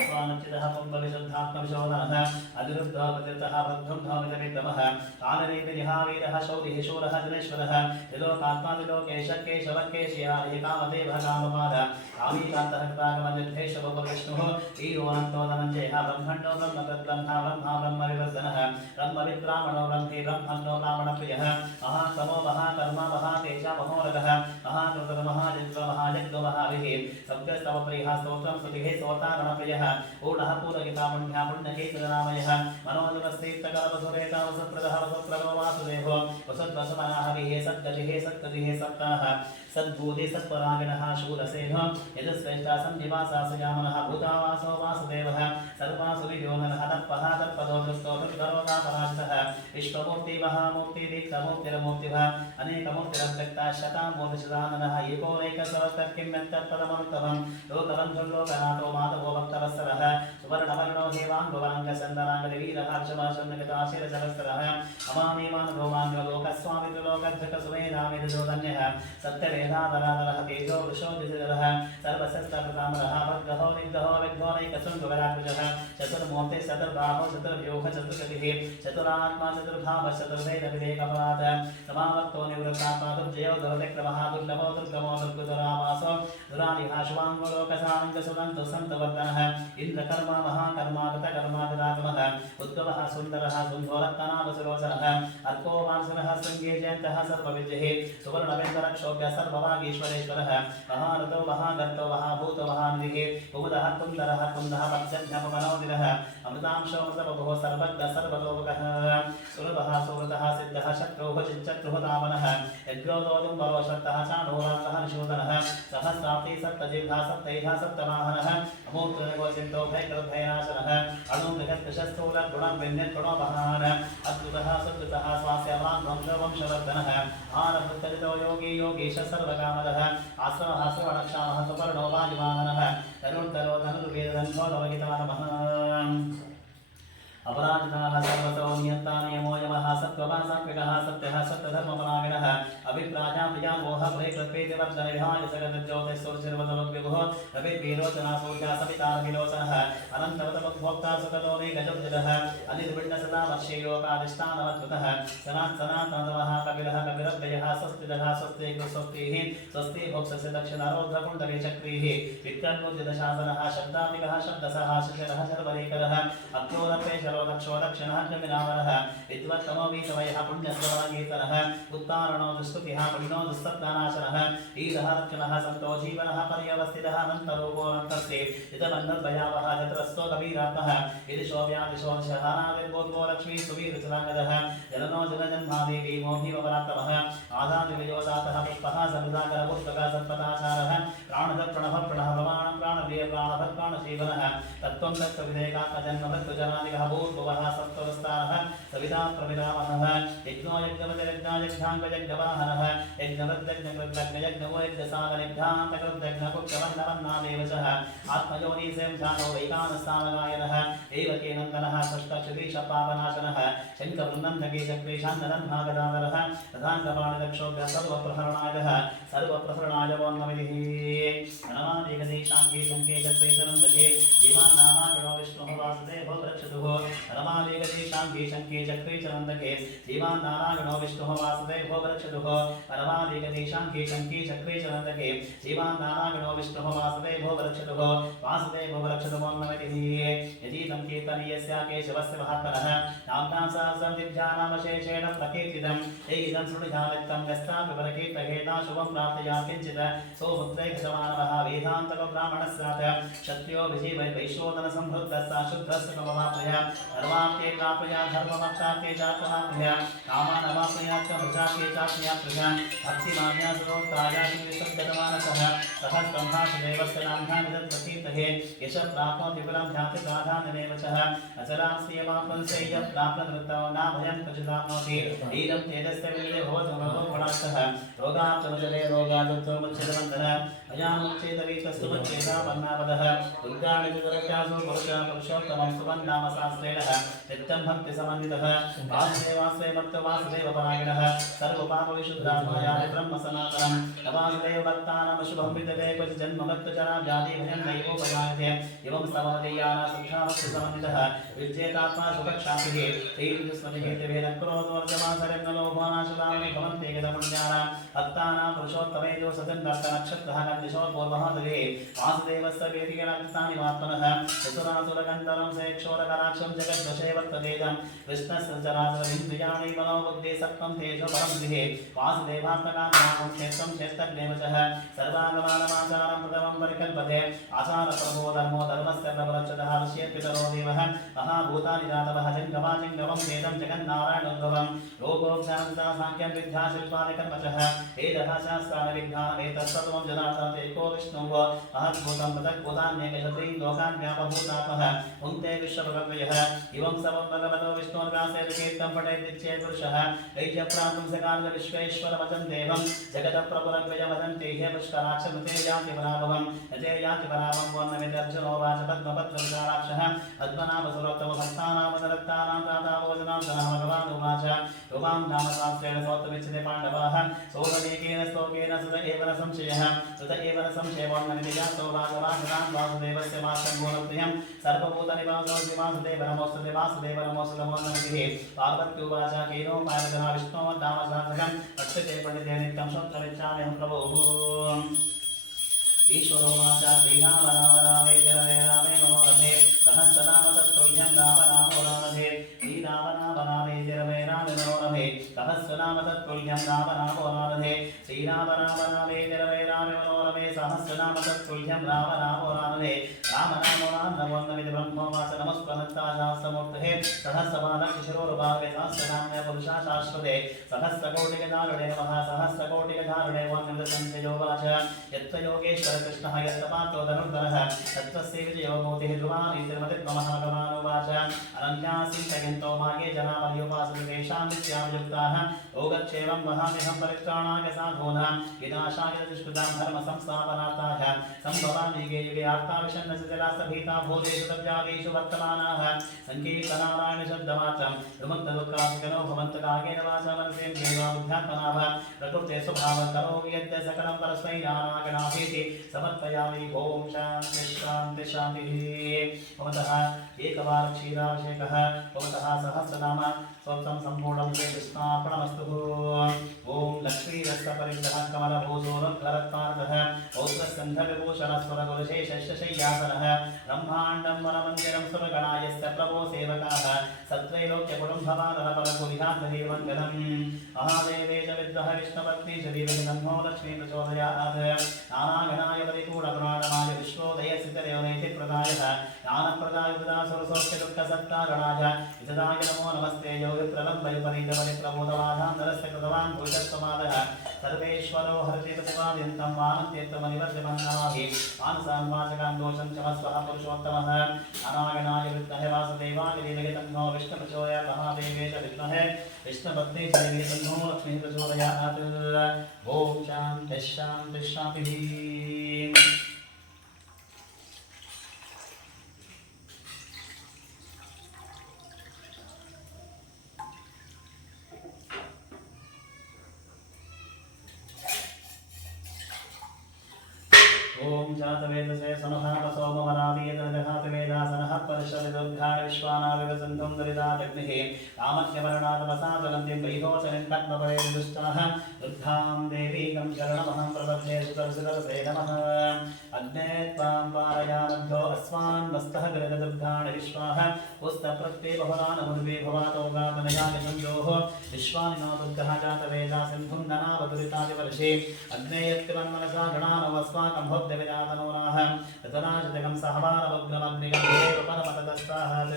स्वानचितः पुंभविशुद्धात्मविशोधनः अधिरुद्धोपतिर्तः बद्धुन्धोमितविक्रमः कालनेमिनिहावीरः शौरिः शूरः जनेश्वरः विलोकात्मा विलोकेश केशवः केशयाः कामदेवः कामपाद कामीकान्तः कृतागमनिर्धेशवपुर्विष्णुः ईरोऽनन्तो धनञ्जयः ब्रह्मण्डो ब्रह्मकृद्ब्रह्मा ब्रह्मा ब्रह्मविवर्धनः ब्रह्मविद्ब्राह्मणो ब्रह्मे ब्रह्मण्डो ब्राह्मणप्रियः महातमो महाकर्मा महातेज महोरगः महाकृतः महाजग्गो महाजग्गो महाविः सब्जस्तवप्रियः स्तोत्रं स्तुतिः स्तोतागणप्रियः पूर्णः पूरगिता पुण्या पुण्यकेतनामयः मनोजवस्तीर्थकलवसुरेता वसुप्रदः वसुप्रभो वासुदेवो वसुद्वसुमनाहरिः सद्गतिः सत्कतिः सप्ताः सद्भूति सत्परागिणः शूरसेनो यजश्रेष्ठा सन्निवासा सयामनः भूतावासो वासुदेवः सर्वासुविजो नरः तत्पः तत्पदो दृष्टो दुष्करोगापराजितः विश्वमूर्ति महामूर्ति दीक्षामूर्तिरमूर्तिभः अनेकमूर्तिरव्यक्ता शतामूर्तिशताननः एकोनैकसहस्रकिम्यत्तत्पदमनुत्तमं लोकबन्धुर्लोकनाथो माधवो भक्तवत्सलः सुवर्णवर्णो हेवाङ्गवरङ्गसन्दराङ्गवीरहार्षमाशन्नगताशिरजलस्तरः अमामेवानुभवाङ्गलोकस्वामितुलोकध्वकसुमेधामिदुजोधन्यः सत्यवेदाधराधरः तेजो वृषोदिधरः सर्वशस्त्रकृतामरः भद्रहो निग्रहो विघ्नोनैकसुन्दराकृजः चतुर्मूर्तिः चतुर्बाहो चतुर्व्यूह चतुर्गतिः चतुरात्मा चतुर्भावः चतुर्वेदविवेकपराध समावर्तो निवृत्तात्मा दुर्जयो दुर्विक्रमः दुर्लभो दुर्गमो दुर्गुदरावासो दुरानिः शुभाङ्गलोकसानन्दसुदन्तु सन्तवर्धनः इन्द्रकर्मा महाकर्मा कृतकर्मादिरागमः उद्भवः सुन्दरः सुन्दोरत्तनामसुरोचनः अर्को वांसनः शृङ्गे जयन्तः सर्वविद्यः सुवर्णवेन्दरक्षोभ्य सर्ववागीश्वरेश्वरः महारथो महागर्तो महाभूतो महानिधिः कुमुदः कुन्दरः कुन्दः पक्षज्ञपवनोदिनः अमृतांशोऽमृतबभुः सर्वज्ञ सर्वतोमुखः सुरभः सुवृतः सिद्धः शत्रुः चिच्चत्रुः तामनः यज्ञोदोदुम्बरो शक्तः चाणूरान्तः निशूदनः सहस्राब्दी सप्तजिह्वा सप्तैहा सप्तवाहनः अमूर्तनिगोचिन्तो भयकृद्भयनाशनः अणुमृगत्कृशस्थूलगुणं विन्यत्गुणोपहार अद्भुतः सुद्भुतः स्वास्यवाङ्वंशवर्धनः आनवृत्तजितो योगी योगीश सर्वकामदः आश्रमः श्रवणक्षामः सुपर्णो वायुवाहनः धनुर्धरो धनुर्वेदधन्वो नवगितानमः अपराजिताः सर्वतो नियन्ता नियमो यमः सत्त्वः सात्विकः सत्यः सत्यधर्मपरायणः अभिप्राजा प्रिया मोह वह प्रेकृत्वेति वर्धने विहाय जगद्ज्योतिस्सूर्यर्वतमग्विभुः रविर्वीरोचना सूर्या सविता विलोचनः अनन्तवतमुद्भोक्ता सुखदो मे गजोजः अनिर्विण्णसदा वर्षेयोपादिष्टानवद्भुतः सनातनतमः कपिलः कपिलद्वयः स्वस्तिदः स्वस्ति स्वस्तिः स्वस्ति भोक्सस्य दक्षिणारोध्रकुण्डले चक्रीः विक्रमोर्जितशासनः शब्दात्मिकः शब्दसः शिशिरः शर्वरेकरः अक्षोरपे शरो दक्षो दक्षिणः जमिनावरः विद्वत्तमो वीतवयः पुण्यश्रवणकीर्तनः उत्तारणो दुष्कृतिः पुण्यो दुःसत्तानाशनः ईदः रक्षणः सन्तो जीवनः पर्यवस्थितः अनन्तरूपो अनन्तस्ते इदमन्नद्वयावः तत्रस्थो कबीरात्मः इति शोभ्यादिशो शहानाविर्भूर्वो लक्ष्मी सुवीरचलाङ्गदः जननो जनजन्मादेवी मोहिमपरात्तमः आदादिविजोदातः पुष्पः सविदाकर पुस्तकः सत्पथाचारः प्राणः प्रणः प्रणः प्रमाणं प्राणप्रिय प्राणभत् प्राणजीवनः तत्त्वं तत्त्वविधेकात्मजन्ममृत्युजनादिकः भूर्भुवः सत्त्वविस्तारः सविता प्रविरामहः यज्ञो यज्ञवजयज्ञायज्ञाङ्गयज्ञवाहनः यज्ञवद्यज्ञकृतज्ञयज्ञवो यज्ञसागरज्ञान्तकृतज्ञकुक्षवन्नवन्नादेवशः आत्मयोनिसें ध्यानो वैकानस्तानगायनः एवकेनन्दनः षष्ठक्षुदीशपावनाशनः शङ्कवृन्दन्दकेशक्रीशान्नदन्भागदाधरः तथाङ्गपाणिदक्षोभ्यः सर्वप्रहरणायः सर्वप्रहरणाय वोन्नमितिः हनुमानेकदेशाङ्गे शङ्के चक्रेशनन्दके जीवान्नारायणो विष्णुः वासुदेवो रक्षतुः हनुमानेकदेशाङ्गे शङ्के चक्रेशनन्दके जीवान्नारायणो विष्णुः वासुदेवो रक्षतुः हनुमानेकदेशाङ्गे शङ्के चक्रेशनन्दके जीवान्नारायणो विष्णुः वासुदेवो रक्षतुः वासुदेवो रक्षतु वोन्नमितिः यजीतं कीर्तनीयस्य केशवस्य महात्मनः नाम्नां सहस्रं दिव्यानामशेषेण प्रकीर्तितं एदं शृणुयामित्तं यस्तापि परकीर्तहेता शुभं प्राप्तयात् किञ्चित् सोमुद्रैकशमानवः वेदान्तको ब्राह्मणस्यात् क्षत्रियो वैशोदनसंहृद्धस्य शुद्धस्य कमवाप्तय धर्माप्ते प्राप्तया धर्ममप्ताप्ते चात्मवाप्तय कामानवाप्तयात् प्रजाप्ते चात्मयाप्तय भक्तिमान्या सुरोक्ताया सद्गतमानसः सहस्रं भाषदेवस्य नाम्नामिदत्प्रकीर्तहे यश प्राप्नोति विपुलं ध्याति प्राधान्यमेव च अचलां श्रियमाप्नुंसेय प्राप्नवृत्तौ नाभयं क्वचिदाप्नोति ईदं तेजस्य विलये भवतु मनोगुणास्तः रोगाप्तमजले रोगादुत्तमुच्चितवन्दन अयामुच्चेतवीतस्तु मच्चेतापन्नापदः दुर्गाणितुरक्षासु पुरुषोत्तमं सुवन्नाम शास्त्रेणः नित्यं भक्तिसमन्वितः वासुदेवास्ते भक्तवासुदेवपरायणः सर्वपापविशुद्धात्मयानि ब्रह्म सनातनं वासुदेव भक्तानां शुभं विदते क्वचित् जन्मभक्तजरा व्याधिभयं नैवोपयायते एवं स्तवदेयाना सुखाभक्तिसमन्वितः विज्येतात्मा सुखक्षान्तिः श्रीकृष्णनिकेतवेदक्रोधोर्जमासरङ्गलोभानाशुतानि भवन्ति गतपुण्यानां भक्तानां पुरुषोत्तमेजो सतन्नक्षत्रः नक्षो पूर्वहादवे वासुदेवस्य वेदिकेनानि महात्मनः चतुरासुरगन्धर्वं सेक्षोरकराक्षं जगद्वशेवत्ततेजं कृष्णस्य चराचरमिन्द्रियाणि मनोबुद्धि सत्त्वं तेजो परं गृहे वासुदेवात्मकां क्षेत्रं क्षेत्रज्ञेव च सर्वागमानमाचारं प्रथमं परिकल्पते आचारप्रभो धर्मो धर्मस्य प्रबलच्छतः ऋष्येत्पितरो देवः महाभूतानि जातवः जङ्गमाजङ्गमं वेदं जगन्नारायणोद्भवं योगोपचारं साङ्ख्यं विद्या शिल्पादिकर्मचः वेदः शास्त्राणि विज्ञानमेतत्सर्वं जनार्दनते एको विष्णुः महद्भूतं पृथग्भूतान्येकशत्री लोकान् व्यापभूतात्मः पुङ्क्ते विश्वभगवयः इवं सर्वं भगवतो विष्णोर्व्यासेन कीर्तं पठेदिच्छेत् पुरुषः ऐक्यप्राप्तुं सकाल विश्वेश्वरवचं देवं जगतः प्रभुरग्वय वदन्ते हे पुष्कराक्षमते याति पराभवं यते याति पराभवं वर्णमित्यर्जुनो वाच पद्मपत्रविचाराक्षः पद्मनाभसुरोत्तम भक्तानामनरक्तानां प्राताभोजनां सनः भगवान् उवाच योगां नाम शास्त्रेण सोत्तमिच्छते पाण्डवाः सोदनेकेन स्तोकेन सुत एव न संशयः सुत एव न संशयवर्णनिजातो वासवासनां वासुदेवस्य मात्रं गुणप्रियं सर्वभूतनिवासोऽसि वासुदेव नमोऽस्तुते वासुदेव नमोऽस्तुते नमः पार्वत्युवाच केनोपायनः विष्णोर्नामसहस्रकं पठ्यते पठिते नित्यं श्रोत्रमिच्छाम्यहं प्रभोः ईश्वरो वाचा श्रीराम राम रामे जय रामे मनोरमे सहस्रनाम तत्तुल्यं राम रामो रामधे श्रीराम राम रामे जय रामे मनोरमे सहस्रनाम तत्तुल्यं राम रामो रामधे श्रीराम राम रामे जय रामे मनोरमे सहस्रनाम तत्तुल्यं राम रामो रामधे राम रामो राम नमोन्नमिति ब्रह्मोवाच नमस्कृतस्ताशास्त्रमूर्तये सहस्रपादकिशोरभावे सहस्रनाम्य पुरुषा शाश्वते सहस्रकोटिगदारुणे नमः सहस्रकोटिगदारुणे वन्यमृतसंजयोवाच यत्र योगेश्वर कृष्णः यत्तपात्रो धनुर्धरः तत्त्वस्य विजयो मोतिः ध्रुवानि श्रीमतिर्महागमानुवाच अनन्यासिन्तयन्तो मागे जनामर्युपासते तेषां नित्याभियुक्ताः योगक्षेमं वहाम्यहं परित्राणाय साधूनां विनाशाय दुष्कृतां धर्मसंस्थापनार्थाय सम्भवामि युगे युगे आर्ताविशन्नस्य जलास्तभीता भूतेषु दव्यागेषु वर्तमानाः संकीर्तनारायण शब्दमात्रं रुमन्तदुःखादिकनो भवन्तकागेन वाचा मनसेन्द्रियेण बुद्ध्यात्मना वा प्रकृते स्वभावं करोमि यद् सकलं परस्मै नारायणाधीति समर्पयामि। ॐ शान्ति शान्ति शान्तिः। भवतः एकवार क्षीराभिषेकः भवतः सहस्रनाम स्तोत्रं सम्पूर्णं श्री कृष्णार्पणमस्तु। ॐ लक्ष्मीरसपरिग्रहः कमलभूषोरत्नरत्नार्कः पौत्रस्कन्धविभूषणस्वरगुरुशेषशय्यासनः ब्रह्माण्डं वनमन्दिरं सुरगणायस्य प्रभो सेवकाः सत्रैलोक्यकुटुम्बमानरपरकुलिहान्तरीमङ्गलम्। महादेवे च विद्मः विष्णुपत्नी च धीमहि तन्नो लक्ष्मी प्रचोदयात्। नानागणाय परिपूर्णगुणागणाय विश्वोदयस्थितिर्योनिधिप्रदायः ज्ञानप्रदाय सुरसौख्यदुःखसत्तागणाय विददाय नमो नमस्ते। योगिप्रलम्बयुपरीतपरिप्रबोधवाधान्तरस्य कृतवान् भूषत्वमादः सर्वेश्वरो हरितिप्रतिपाद्यन्तं वानत्यत्वमनिवर्जमन्नाहि मानसान् वाचकान् दोषं क्षमस्वः पुरुषोत्तमः। अनागणाय विद्महे वासुदेवाय धीमहि तन्नो विष्णुप्रचोदयात्। महादेवे च विद्महे विष्णुपत्नी च धीमहि तन्नो लक्ष्मीः प्रचोदयात्। ॐ शान्तिः शान्तिः शान्तिः। ओम जातवेदसे सनः सोमवरादीयतनजहातवेदासनः परिशलिदुर्घाण विश्वानाविवसन्तं दरिदादग्निः कामख्यवर्णातपसादगन्धिं वैहोचनिं तत्त्वपरेदुष्टाः दुर्गां देवीकं शरणमहं प्रपद्ये सुतरसुतरसे नमः। अग्ने त्वां पारयानभ्यो अस्मान् वस्तः गृहदुर्गाण विश्वाः पुस्तप्रत्ये बहुरानमुर्वे भवातो गातनयानिसन्दोः विश्वानि नो दुर्गः जातवेदा सिन्धुं ननावदुरितादिवर्षे अग्ने यत्तिवन्मनसा गणानवस्माकं भोक्तविजातनूनाः रतनाजतकं सहवानवग्नमग्निगन्धेव परमतदस्ताहात्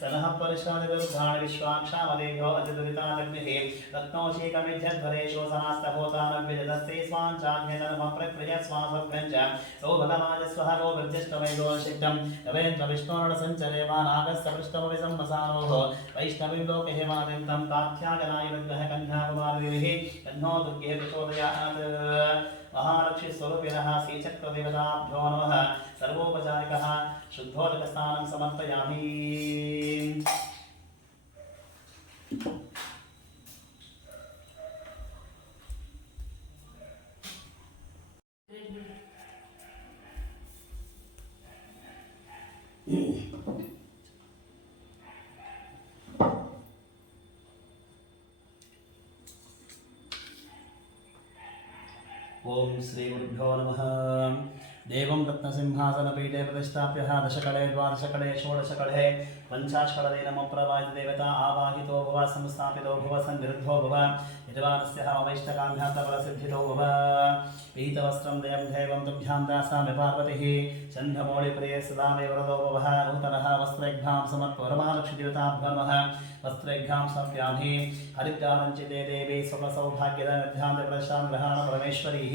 सनः परिश्रादिदुर्गाण विश्वाक्षामदेभ्यो अतिदुरितादग्निः रत्नोशीकमिध्यध्वरेषो सनास्तभूतानव्यजदस्ते स्वाञ्चाज्ञेनमः प्रक्रियस्वासभ्यञ्च सो भगवाजस्वः गोभिर्जिष्टमैदोषिक्तं तवेन्द्रविष्णोर्णसञ्चरेवानागस्य पृष्ठमपि सम्मसानोः वैष्णवीं लोकहेमादिं तं ताख्यागनाय विद्महे कन्याकुमारदेवीः कन्नो दुर्गे प्रचोदयात्। महालक्ष्मीस्वरूपिणः श्रीचक्रदेवताभ्यो नमः। सर्वोपचारिकः शुद्धोदकस्नानं समर्पयामि। ओम श्री गुरुभ्यो नमः। देवं रत्नसिंहासनपीठे प्रतिष्ठाप्य दशकले द्वादशकले षोडशकले पञ्चाशकले नमः प्रवाहित देवता आवाहितो भव संस्थापितो भव संनिरुद्धो भव यजमानस्य अवैष्टकाम्यार्थफलसिद्धितो भव। पीतवस्त्रं दयं देवं तुभ्यां दासामि पार्वतीः चण्डमौळिप्रिये सदा मे वरदो भवः। नूतनः वस्त्रैभ्यां समर्परमालक्ष्मीदेवताभ्यो नमः। वस्त्रैभ्यां समर्पयामि। हरिद्रारञ्चिते देवी स्वसौभाग्यद निर्ध्यान्तप्रशां ग्रहाण परमेश्वरीः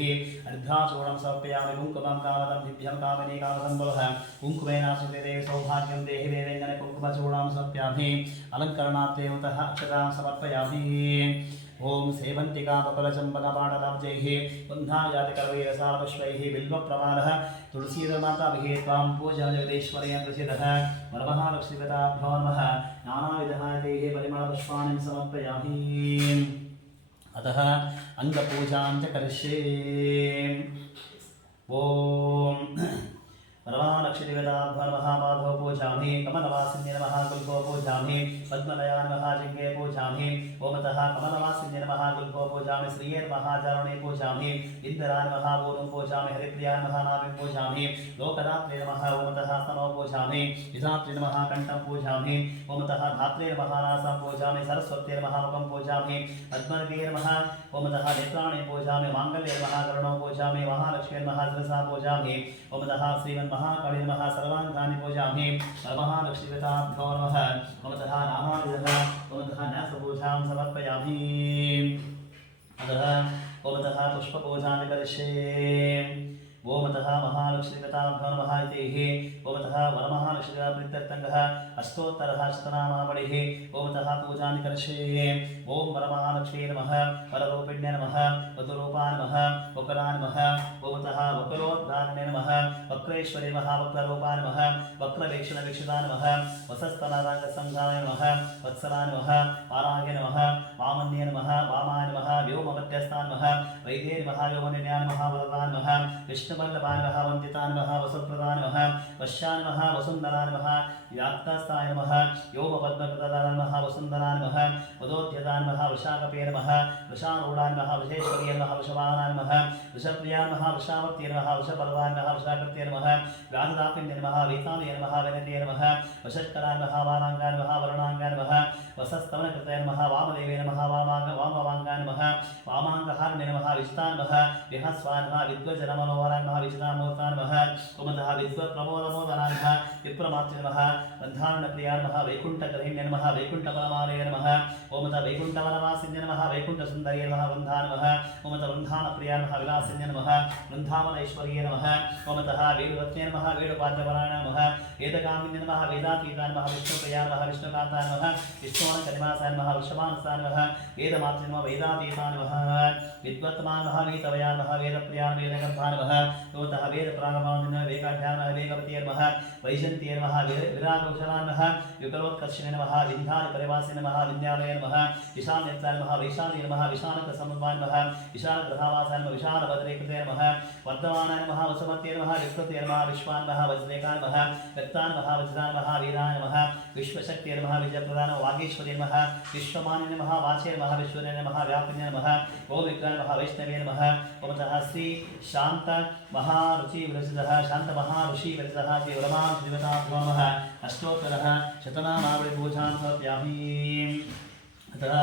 अर्धाचूर्णं समर्पयामि। कुङ्कुमं कामदं दिव्यं कामिनी कामसम्बलः कुङ्कुमेनाश्रिते देवी सौभाग्यं देहि देवेङ्गने कुङ्कुमचूर्णं समर्पयामि। अलङ्करणार्थे उतः अक्षतां समर्पयामि। ओम सेवन्तिकापकलचम्पकपाटलाब्जैः कुन्धाजातिकरवैरसारपुष्पैः बिल्वप्रमाणः तुलसीदमाताभिः त्वां पूजामि जगदीश्वरेण प्रसिद्धः। वरमहालक्ष्मीदेवताभ्यो नमः। नानाविधैः परिमलपुष्पाणि समर्पयामि। अतः अङ्गपूजां च करिष्ये। ओम वरमहालक्ष्मीदेवताभ्यो नमः। पादौ पूजामि। कमलवासिन्ये नमः। कुल्भो पूजामि। पद्मलया नमः। जिह्वे पूजामि। ओमतः कमलवासिन्ये नमः। कुल्भो पूजामि। श्रिये नमः। चरणे पूजामि। इन्दराय नमः। ऊर्ध्वं पूजामि। हरिप्रियाय नमः। नाभिं पूजामि। लोकदात्रे नमः। ओमतः स्तनौ पूजामि। विधात्रे नमः। कण्ठं पूजामि। ओमतः धात्रे नमः। नासं पूजामि। सरस्वत्यै नमः। मुखं पूजामि। पद्मनिधये नमः। ओमतः नेत्राणि पूजामि। माङ्गल्ये नमः। करुणौ पूजामि। महालक्ष्मी नमः। शिरसा पूजामि। ओमतः श्रीमन्महाकाली नमः। सर्वाङ्गानि पूजामि। वरमहालक्ष्मीदेवताभ्यो नमः। ओमतः नानाविधः ओमतः न्यासपूजां समर्पयामि। अतः ओमतः पुष्पपूजां करिष्ये। ओमतः महालक्ष्मीगताभ्यो नमः इति ओमतः वरमहालक्ष्मीगा प्रीत्यर्थङ्गः अष्टोत्तरः शतनामावलिः ओमतः पूजानि करिष्ये ओम वरमहालक्ष्मी नमः वररूपिण्ये नमः वधुरूपाय नमः वक्राय नमः ओमतः वक्रोद्धारणे नमः वक्रेश्वरी नमः वक्ररूपाय नमः वक्रवीक्षणवीक्षिताय नमः वसस्तनाराङ्गसंधाय नमः वत्सलाय नमः वाराय नमः वामन्ये नमः वामाय नमः व्योममध्यस्थाय नमः वैद्ये नमः व्योमनिन्याय नमः वरदाय नमः विष्णुवल्लभाय नमः वन्दिताय नमः वसुप्रदाय नमः वश्याय नमः वसुन्धराय नमः व्याक्तास्ताय नमः व्योमपद्मकृताय नमः वसुन्धराय नमः वदोद्यताय नमः वृषाकपे नमः वृषारूढाय नमः वृषेश्वर्ये नमः वृषवाहनाय नमः वृषप्रियाय नमः वृषावर्त्ये नमः वृषपर्वाय नमः वृषाकृत्ये नमः व्याधदापिन्ये नमः वीतालये नमः विनन्द्ये नमः वषट्कराय नमः वाराङ्गाय नमः वरुणाङ्गाय नमः वसस्तवनकृते नमः वामदेवे नमः वामवाङ्गाय नमः वामाङ्गहारणे नमः विजिताय नमः विहस्वाय नमः विद्वजनमनोहराय नमः विजितामूर्ताय नमः कुमतः विद्वत्प्रमोदमोदराय नमः विप्रमात्रे नमः बन्धारणप्रियाय नमः वैकुण्ठगृहिण्ये नमः वैकुण्ठपरमालये नमः ओमतः वैकुण्ठवनवासिन्ये नमः वैकुण्ठसुन्दर्ये नमः वृन्धाय नमः ओमतः वृन्धानप्रियाय नमः विलासिन्ये नमः वृन्धावनैश्वर्ये नमः ओमतः वेणुरत्ने नमः वेणुपाद्यवराय नमः वेदकामिन्ये नमः वेदातीताय नमः विष्णुप्रियाय नमः विष्णुकान्ताय नमः विष्णुवनकनिवासाय नमः वृषभानसाय नमः वेदमात्रे नमः वेदातीताय नमः विद्वत्तमाय नमः वीतवयाय नमः वेदप्रियाय वेदगन्धाय नमः ओमतः वेदप्रागमाय नमः वेकाढ्याय नमः वेगवत्ये नमः वैजन्त्ये नमः विरागौशलाय नमः विकलोत्कर्षिणे नमः विन्ध्यालपरिवासिने नमः विन्ध्यालये नमः विशालनेत्राय नमः वैशाल्ये नमः विशालकसमन्वाय नमः विशालग्रहावासाय नमः विशालभद्रेकृते नमः वर्धमानाय नमः वसुमत्ये नमः विकृते नमः विश्वाय नमः वज्रेकाय नमः व्यक्ताय नमः वज्राय नमः वीराय नमः विश्वशक्त्ये नमः विजयप्रदाय नमः वागीश्वर्ये नमः विश्वमान्ये नमः वाचे नमः विश्वने नमः व्यापिने नमः ओम विग्रहाय नमः वैष्णवे नमः ओमतः श्री शान्त महारुचि विरचितः शान्त महाऋषि विरचितः श्री वरमहालक्ष्मीगताभ्यो नमः अष्टोत्तरः शतनामावळि पूजां समर्पयामि अतः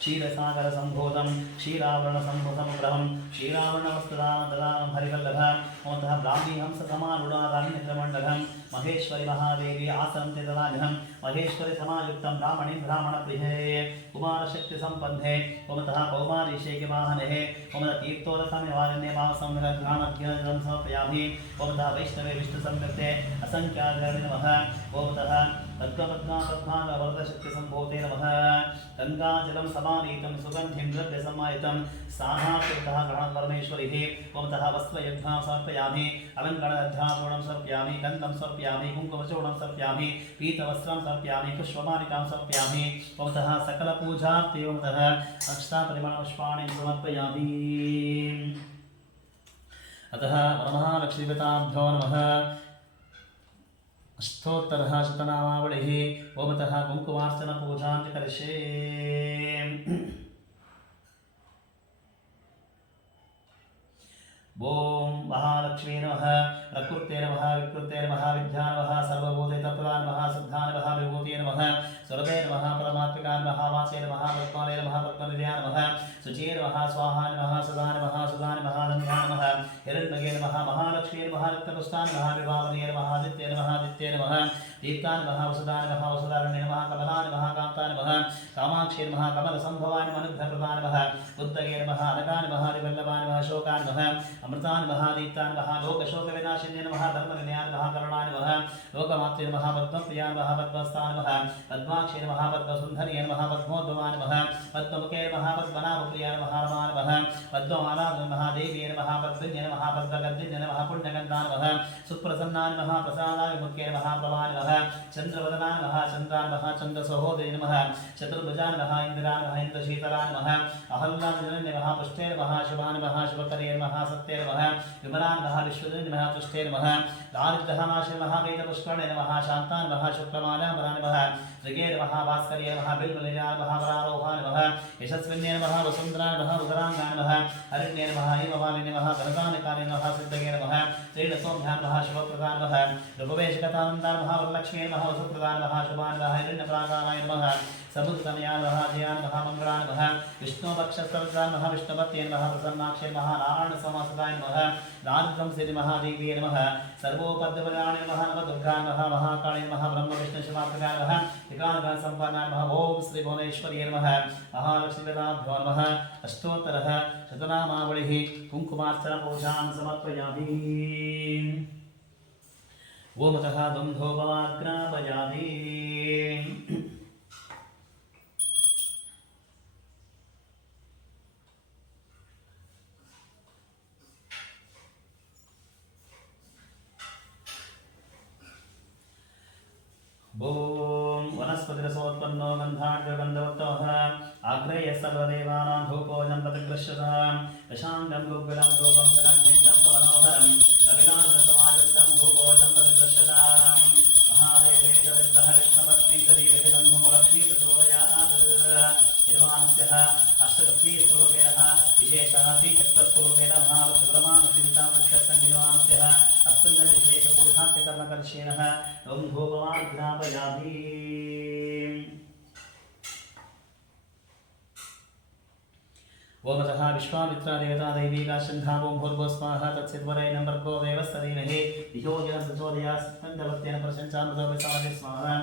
क्षीरसागरसम्भूतं क्षीरावरणसम्भूतमुग्रहं क्षीरावरणवस्त्रदानं हरिवल्लभ ओमतः ब्राह्मीहंससमारूढारण्यत्रमण्डलं महेश्वरि महादेवी आसन्ते तदान्यहं महेश्वरि समायुक्तं ब्राह्मणे ब्राह्मणप्रिये कुमारशक्तिसम्पन्ने ओमतः कौमारीशेखवाहने ओमतः तीर्थोदकनिवारण्ये पावसंग्रहग्रहणज्ञानं समर्पयामि ओमतः वैष्णवे विष्णुसंयुक्ते असङ्ख्याद्रविणे नमः ओमतः तद्गपद्मापद्मावरदशक्तिसम्भूते नमः गङ्गाजलं समानीतं सुगन्धिं द्रव्यसमायुतं साहातीर्थः ग्रहणं परमेश्वरिः ओमतः वस्त्रयज्ञां समर्पयामि अलङ्करणध्याचूर्णं समर्पयामि गन्धं समर्पयामि कुङ्कुमचूर्णं समर्पयामि पीतवस्त्रं समर्पयामि पुष्पमालिकां समर्पयामि ओमतः सकलपूजार्थे ओमतः अक्षतापरिमलपुष्पाणि समर्पयामि अतः वरमहालक्ष्मीगताभ्यो नमः अष्टोत्तरः शतनामावलिः ओमतः कुङ्कुमार्चनपूजां च करिष्ये ओम महालक्ष्मी नमः प्रकृते नमः विकृते नमः विद्या नमः सर्वभूतैतत्प्रदा नमः सिद्धा नमः विभूते नमः सर्वे नमः परमात्मिका नमः वाचे नमः पद्मालये नमः पद्मनिलयाय नमः शुचे नमः स्वाहा नमः सदा नमः सुधा नमः धन्या नमः हिरण्मये नमः महालक्ष्मी नमः रक्तपुष्टा नमः विभावने नमः आदित्ये नमः आदित्ये नमः दीप्ता नमः वसुधा नमः वसुधारण्ये नमः कमला नमः कान्ता नमः कामाक्षी नमः कमलसम्भवाय नमः अनुग्रहप्रदाय नमः बुद्धये नमः अनगाय नमः हरिवल्लभाय नमः अशोकाय नमः अमृताय नमः दीप्ताय नमः लोकशोकविनाशिन्ये नमः धर्मनिलयाय नमः करुणाय नमः लोकमात्रे नमः पद्मप्रियाय नमः पद्मस्थाय नमः पद्माक्षी नमः पद्मसुन्दर्ये नमः पद्मोद्भवाय नमः पद्ममुखे नमः पद्मनाभप्रियाय नमः रमाय नमः पद्ममालाय नमः देव्ये नमः पद्मिन्ये नमः पद्मगन्धिन्ये नमः पुण्यगन्धाय नमः सुप्रसन्नाय नमः प्रसादाय विमुखे नमः प्रभाय नमः चन्द्रवदनाय नमः चन्द्राय नमः चन्द्रसहोदये नमः चतुर्भुजाय नमः इन्द्राय नमः इन्द्रशीतलाय नमः अहल्लाजनन्ये नमः पुष्टे नमः शुभाय नमः शुभकरे नमः सत्ये नमः विमलाय नमः विश्वदे नमः तुष्टे नमः दारिद्र्यनाशे नमः वेदपुष्करणे नमः शान्ताय नमः शुक्लमालाभराय नमः ऋगे नमः भास्कर्ये नमः बिल्वलिजाय नमः वरारोहाय नमः यशस्विन्ये नमः वसुन्धराय नमः उदराङ्गाय नमः हरिण्ये नमः हिमवालिने नमः धनदानकाले नमः सिद्धये नमः श्रीलसोम्याय नमः शुभप्रदाय नमः रूपवेशगतानन्दाय नमः वरलक्ष्मी नमः वसुप्रदाय नमः शुभाय नमः हिरण्यप्राकाराय नमः समुद्रतनयाय नमः जयाय नमः मङ्गलाय नमः विष्णुपक्षस्तवजाय नमः विष्णुपत्ये नमः प्रसन्नाक्षे नमः नारायणसमासदाय सर्वलोकपालाय नमः दारिद्र्यं सिद्धि महादेवी नमः सर्वोपद्रवदाय नमः नमः दुर्गाय नमः महाकाली नमः ब्रह्म विष्णु शिवात्मकाय नमः त्रिकालकाल संपन्नाय नमः ओम श्री भुवनेश्वर्यै नमः महालक्ष्मीपदाभ्यो नमः अष्टोत्तरः शतनामावलिः कुङ्कुमार्चन पूजां समर्पयामि ओमतः बन्धोपमाग्रापयामि ओम वनस्पतिरसोत्पन्नो गन्धाढ्यगन्धवत्तः आग्रेय सर्वदेवानां धूपोऽयं प्रतिगृह्यतः प्रशान्तं गुग्गुलं धूपं सगन्धिं मनोहरं कपिलासमायुक्तं धूपोऽयं प्रतिगृह्यतः महादेवे च विद्मः विष्णुपत्नी च देवहितं लक्ष्मी प्रचोदयात् निर्वाणस्यः अष्टलक्ष्मीस्वरूपेण विशेषः श्रीचक्रस्वरूपेण महालक्ष्मीब्रह्माण्डजीवितापक्षसङ्गिर्वाणस्यः अस्मिन् विशेषपूर्णात्यकर्मकर्षेण ॐ धूपमाग्रापयामि ओमतः विश्वामित्रा देवता दैवीका शन्धावों भूर्भुवः स्वाहा तत्सिद्वरेण्यं भर्गो देवस्य धीमहि धियो यो नः प्रचोदयात् स्कन्दवत्येन प्रशंसामृतोपसादे स्वाहा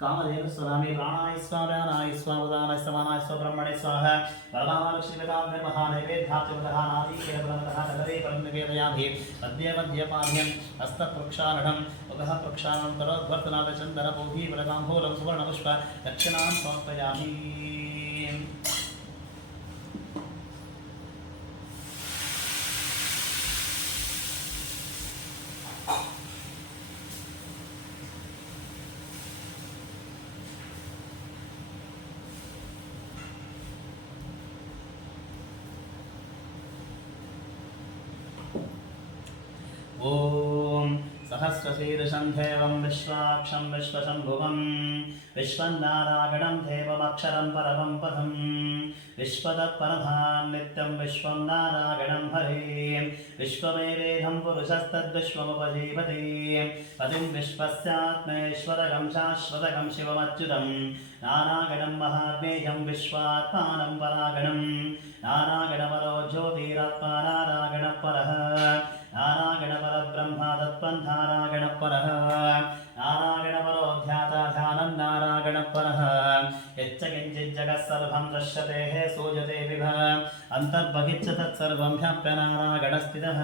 कामधेनु स्वधामि प्राणाय स्वाहा प्राणाय स्वाहा उदानाय समानाय स्वाहा ब्रह्मणे स्वाहा परमालक्ष्मीपदाभ्य महानैवेद्याच्युतः नादीकेरप्रमतः तदरे परं निवेदयामि मध्य मध्यपाह्यं हस्तप्रक्षालनं मुखः प्रक्षालनं करोद्वर्तनादचन्दनपूगीफलकाम्भूलं सुवर्णपुष्प दक्षिणां समर्पयामि ओम सहस्रशीर्षं देवं विश्वाक्षं विश्वशम्भुवं विश्वनारायणं देवमक्षरं परमं पदं विश्वतत्परमां नित्यं विश्वं नारायणं हरिं विश्वमेवेदं पुरुषस्तद्विश्वमुपजीवति पतिं विश्वस्यात्मेश्वरगं शाश्वतगं शिवमच्युतं नारायणं महात्मेयं विश्वात्मानं परागणं नारायणपरो ज्योतिरात्मा नारायणपरः नारायणपरब्रह्म तत्त्वं नारायणपरः नारायणपरो ध्याता ध्यानं नारायणपरः यच्च किञ्चित् जगत् सर्वं दृश्यते सूयते विभ अन्तर्बहिश्च तत्सर्वं ह्यप्य नारायणस्थितः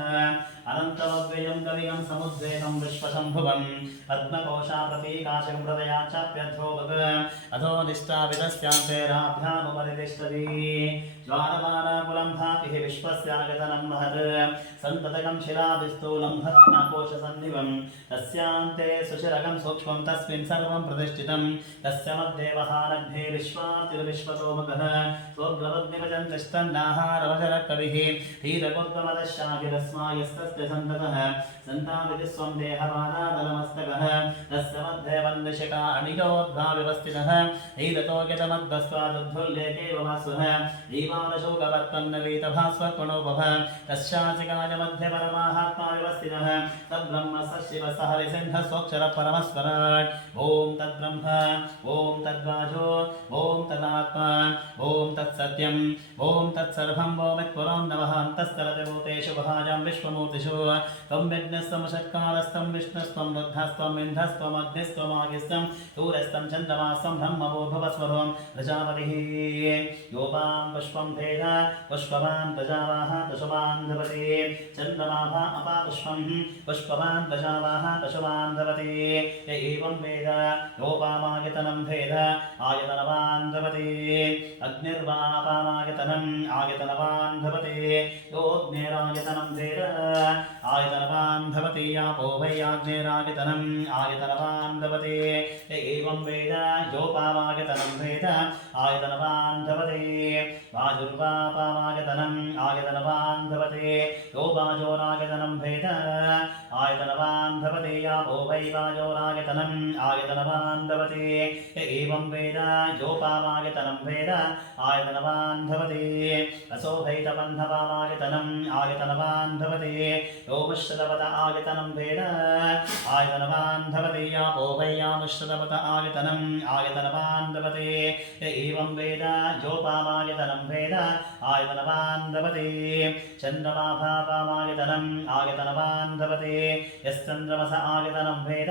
अनन्तमव्ययं कविगं समुद्वेगं विश्वशम्भुवं पद्मकोशाप्रतीकाशं हृदया चाप्यर्थो भग अधो निष्ठाविदस्यान्तेराभ्यामुपरि तिष्ठति ज्वालमानाकुलं भाति विश्वस्यागतनं महत् सन्ततकं शिलादिस्थूलं भस्मकोशसन्निवं तस्यान्ते सुशिरकं सूक्ष्मं तस्मिन् सर्वं प्रतिष्ठितं तस्य मध्ये वहानग्ने विश्वार्तिर्विश्वतोमुखः सोऽग्रवद्निभजन्तिष्ठन्नाहारवचरकविः धीरगोद्गमदशागिरस्मायस्तस्य सन्ततः सन्तामिति स्वं देहमानादलमस्तकः तस्य मध्ये वन्दशिखा अणिगोद्भाव्यवस्थितः धीरतोऽगितमद्भस्त्वादुद्धुल्लेकेव वासुः दीवालशोकवर्तन्नवीतभास्वत्वणोपभ तस्याचिकाय मध्ये परमात्मा व्यवस्थितः तद्ब्रह्म स शिव स हरिसिंह स्वक्षर परमस्वराट् ॐ तद्ब्रह्म ॐ तद्वाजो ॐ तदात्मा ॐ तत्सत्यं ॐ तत्सर्वं वोमित्पुरं नमः अन्तस्तरति भूतेषु गुहायां विश्वमूर्तिषु त्वं विघ्नस्त्वं षट्कालस्त्वं विष्णुस्त्वं रुद्रस्त्वम् इन्द्रस्त्वम् अग्निस्त्वमागिस्त्वं सूर्यस्त्वं चन्द्रमास्त्वं ब्रह्मभूर्भुवस्वरों प्रजापतिः योपां पुष्पं भेद पुष्पवान् प्रजावाः पशुवान् धपते चन्द्रमाभा अपा पुष्पं पुष्पवान् प्रजावाः पशुवान् धपते य एवं वेद योपामायतनं भेद आयतनवान् धपते अग्निर्वापामायतनम् आयतनवान् धपते योऽग्निरायतनं भेद आयतनवान् धपते यापो वै आग्नेरायतनम् आयतनवान् धपते य एवं वेद योपामायतनं भेद आयतनवान् धपते वायुर्वापामायतनम् आयतनवान् धपते यो वाजोरायतनं भेद आयतनवान् भवति यापो वै वायोरायतनम् आयतनवान् भवति एवं वेद योपामायतनं वेद आयतनवान् भवति असो भैतबन्धवामायतनम् आयतनवान् भवति योमुश्रवत आयतनं वेद आयतनवान् भवति यापो वै यामुश्रवत आयतनम् आयतनवान् भवति एवं वेद योपामायतनं वेद आयतनवान् भवति चन्द्रमाभापामायतनम् आयतनवान् भवति यश्चन्द्रमस आयतनं वेद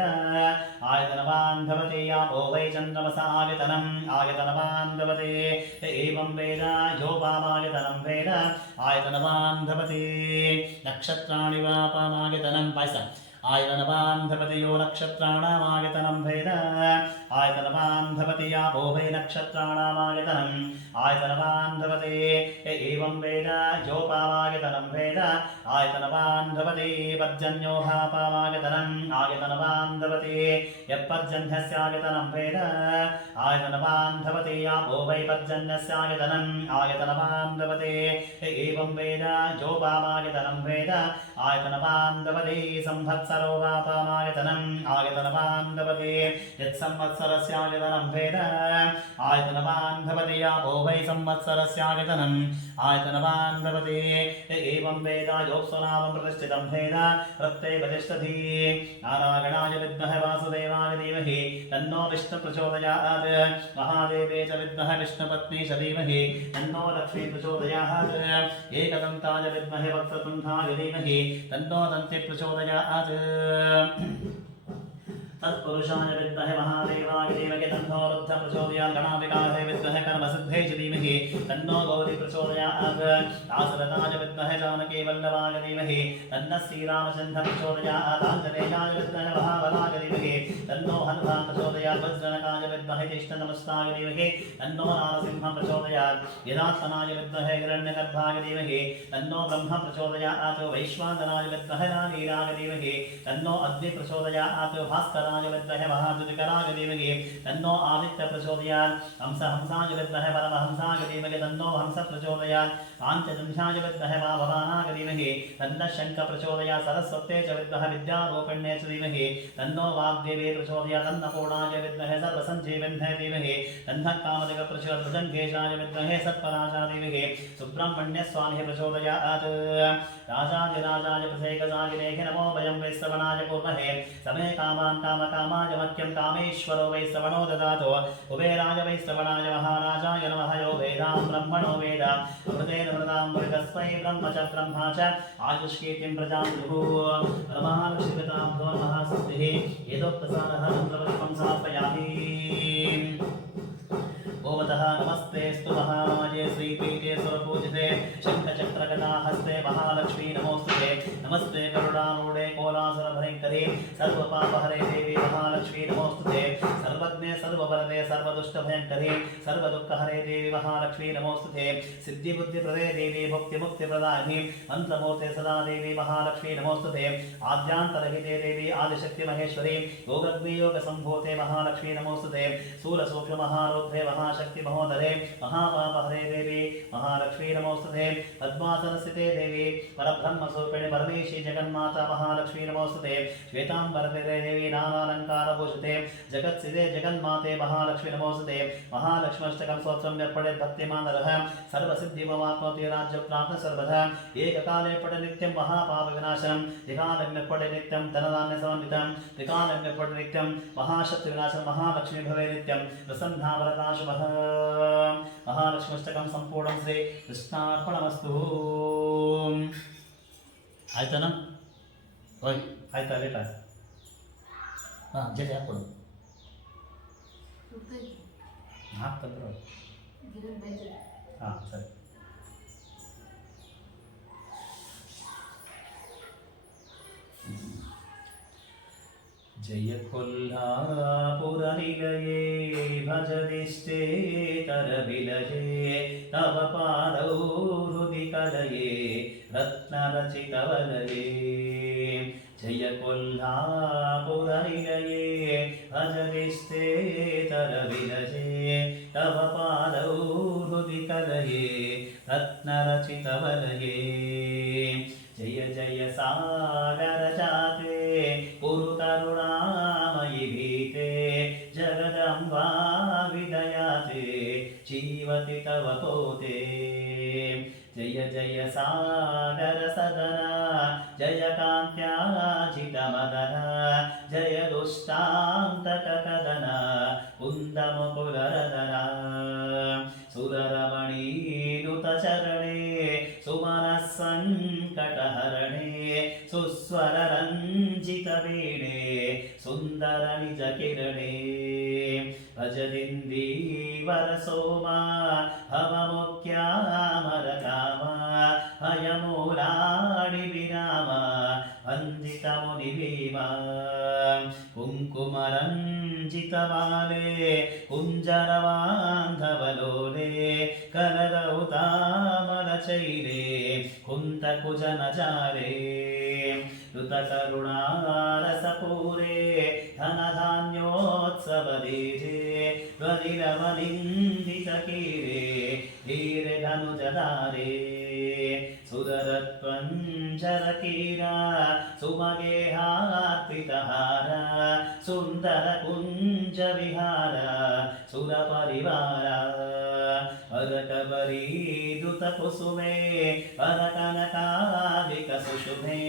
आयतनवान् भवति यापो वै चन्द्रमस आयतनम् आयतनवान् भवति एवं वेद योपामायतनं वेद आयतनवान् भवति नक्षत्राणि वापामायतनं पायस आयतनवान् भवति यो नक्षत्राणामायतनं वेद आयतनवान् भवति यापो वै नक्षत्राणामायतनम् आयतनवान् भवति एवं वेद योपामायतनं वेद आयतनवान् भवति पर्जन्योहापामायतनम् आयतनवान् भवति यत्पर्जन्यस्यायतनं वेद आयतनवान् भवति यापो वै पर्जन्यस्यायतनम् आयतनवान् भवति एवं वेद योपामायतनं वेद आयतनवान् भवति संवत्सरो वापामायतनम् आयतनवान् भवति यत्संवत्सरस्यायतनं वेद आयतनवान् भवति यापो वै संवत्सरस्यायतनम् आयतनवान् भवति एवं वेद योऽप्सुनामं प्रतिष्ठितं वेद प्रत्येव तिष्ठति नारायणाय विद्महे वासुदेवाय धीमहि तन्नो विष्णुः प्रचोदयात् महादेवे च विद्महे विष्णुपत्नी च धीमहि तन्नो लक्ष्मी प्रचोदयात् एकदन्ताय विद्महे वक्रतुण्डाय धीमहि तन्नो दन्ती प्रचोदयात् तत्पुरुषाय विद्महे महादेवाय धीमहि तन्नो रुद्रः प्रचोदयात् गणाधिकाय विद्महे कर्मसिद्धये च धीमहि तन्नो गौरी प्रचोदयात् दाशरथाय विद्महे जानकीवल्लभाय धीमहि तन्नः श्रीरामचन्द्रः प्रचोदयात् आञ्जनेयाय विद्महे महाबलाय धीमहि तन्नो हनुमान् प्रचोदयात् वज्रनकाय विद्महे ज्येष्ठनमस्ताय धीमहि तन्नो नारसिंहः प्रचोदयात् यदात्मनाय विद्महे हिरण्यगर्भाय धीमहि तन्नो ब्रह्म प्रचोदयात् वैश्वानराय विद्महे नारीराय धीमहि तन्नो अग्नि प्रचोदयात् भास्कर विद्महे महाद्युतिकराय धीमहि तन्नो आदित्य प्रचोदयात् हंसाय विद्महे परमहंसाय धीमहि तन्नो हंस प्रचोदयात् पाञ्चजन्याय विद्महे भवानाय धीमहि तन्नः शङ्खः प्रचोदयात् सरस्वत्यै च विद्महे विद्यारूपिण्यै च धीमहि तन्नो वाग्देवी प्रचोदयात् अन्नपूर्णाय विद्महे सर्वसञ्जीविन्यै धीमहि तन्नः कामदेव प्रचोदयात् भुजङ्गेशाय विद्महे सत्पराशाय धीमहि सुब्रह्मण्यस्वामिः प्रचोदयात् राजाधिराजाय प्रसेकसागिनेहि नमो वयं वै श्रवणाय कुर्महे समे कामान् कामकामाय मह्यं कामेश्वरो वै श्रवणो ददातु कुबेराय वै श्रवणाय महाराजाय नमः यो वेदां ब्रह्मणो वेद अमृतेन मृतां वृतस्मै ब्रह्म च ब्रह्मा च आयुष्कीर्तिं प्रजां दुः परमानुष्ठितां भो नमः स्वस्तिः यदोक्तसारः मन्त्रवचनं समर्पयामि ओमतः नमस्तेऽस्तु महाराजे श्रीपीठे सुरपूजिते शङ्खचक्रगदाहस्ते महालक्ष्मी नमोस्तुते नमस्ते गरुडारूढे कोलासुरभयङ्करे सर्वपापहरे देवी महालक्ष्मी नमोस्तुते सर्वज्ञे सर्ववरदे सर्वदुष्टभयङ्करे सर्वदुःखहरे देवी महालक्ष्मी नमोस्तुते सिद्धिबुद्धिप्रदे देवी भुक्तिमुक्तिप्रदायिनी मन्त्रमूर्ते सदा देवी महालक्ष्मी नमोस्तुते आद्यान्तरहिते देवी आदिशक्तिमहेश्वरी योगग्नियोगसम्भूते महालक्ष्मी नमोस्तुते सूरसूक्ष्ममहारुद्रे शक्ति महोदरे महापापहरे देवी महालक्ष्मी नमोस्तुते पद्मासनस्थिते देवी परब्रह्मस्वरूपिणी परमेशी जगन्माता महालक्ष्मी नमोस्तुते श्वेतांबरते देवी नानालंकारभूषिते जगत्सिते जगन्माते महालक्ष्मी नमोस्तुते महालक्ष्म्यष्टकं स्तोत्रं यत्पठेत् भक्तिमानरः सर्वसिद्धिमवाप्नोति राज्यप्राप्त सर्वदा एककाले पठेत् नित्यं महापापविनाशनं त्रिकालं यत्पठेत् नित्यं धनधान्यसमन्वितं त्रिकालं यत्पठेत् नित्यं महाशक्तिविनाशनं महालक्ष्मी भवे नित्यं प्रसन्नावरता शुभः महालक्ष्म्यष्टकं संपूर्णं श्री कृष्णार्पणमस्तु ಆಯ್ತಾನ ಹೋಗಿ ಆಯ್ತಾ ಲೇಟ ಹಾಂ ಜಲ್ದಿ ಹಾಕ್ಕೊಡು ಹಾಕ್ತಂದ್ರು ಹಾಂ ಸರಿ जय कोल्हापुरनिलये भजनिष्ठे तरविलये तव पादौ हृदि कलये रत्नरचितवलये जय कोल्हापुरनिलये भजनिष्ठे तरविलये तव पादौ हृदि कलये रत्नरचितवलये जय जय सागरजाते विदयाते जीवति तव पोते जय जय सागर सदना जय कान्त्याजितमदना जय दुष्टान्तककदना कुन्दमुकुलरदना सुररमणीनुतचरणे सुमनः सङ्कटहरणे सुस्वररञ्जितवीणे सुन्दरनिजकिरणे भजदिन्दीवरसोमा भवमुख्यामरकामा हयमूलाडिविराम वन्दितमुनिभीमा कुङ्कुमरञ्जितमाले कुञ्जरवान्धवलोले कनरौतामलचैले कुन्तकुजनजाले ऋतकरुणारसपूरे धनधान्योत्सवदीरे ध्वनिरवनिन्दितकीरे धीरे धनुजदारे सुदरत्वञ्जरकीरा सुमगेहार्पितहार सुन्दरकुञ्जविहार सुरपरिवार वरकबरीदुतकुसुमे वरकनकादिकसुषुभे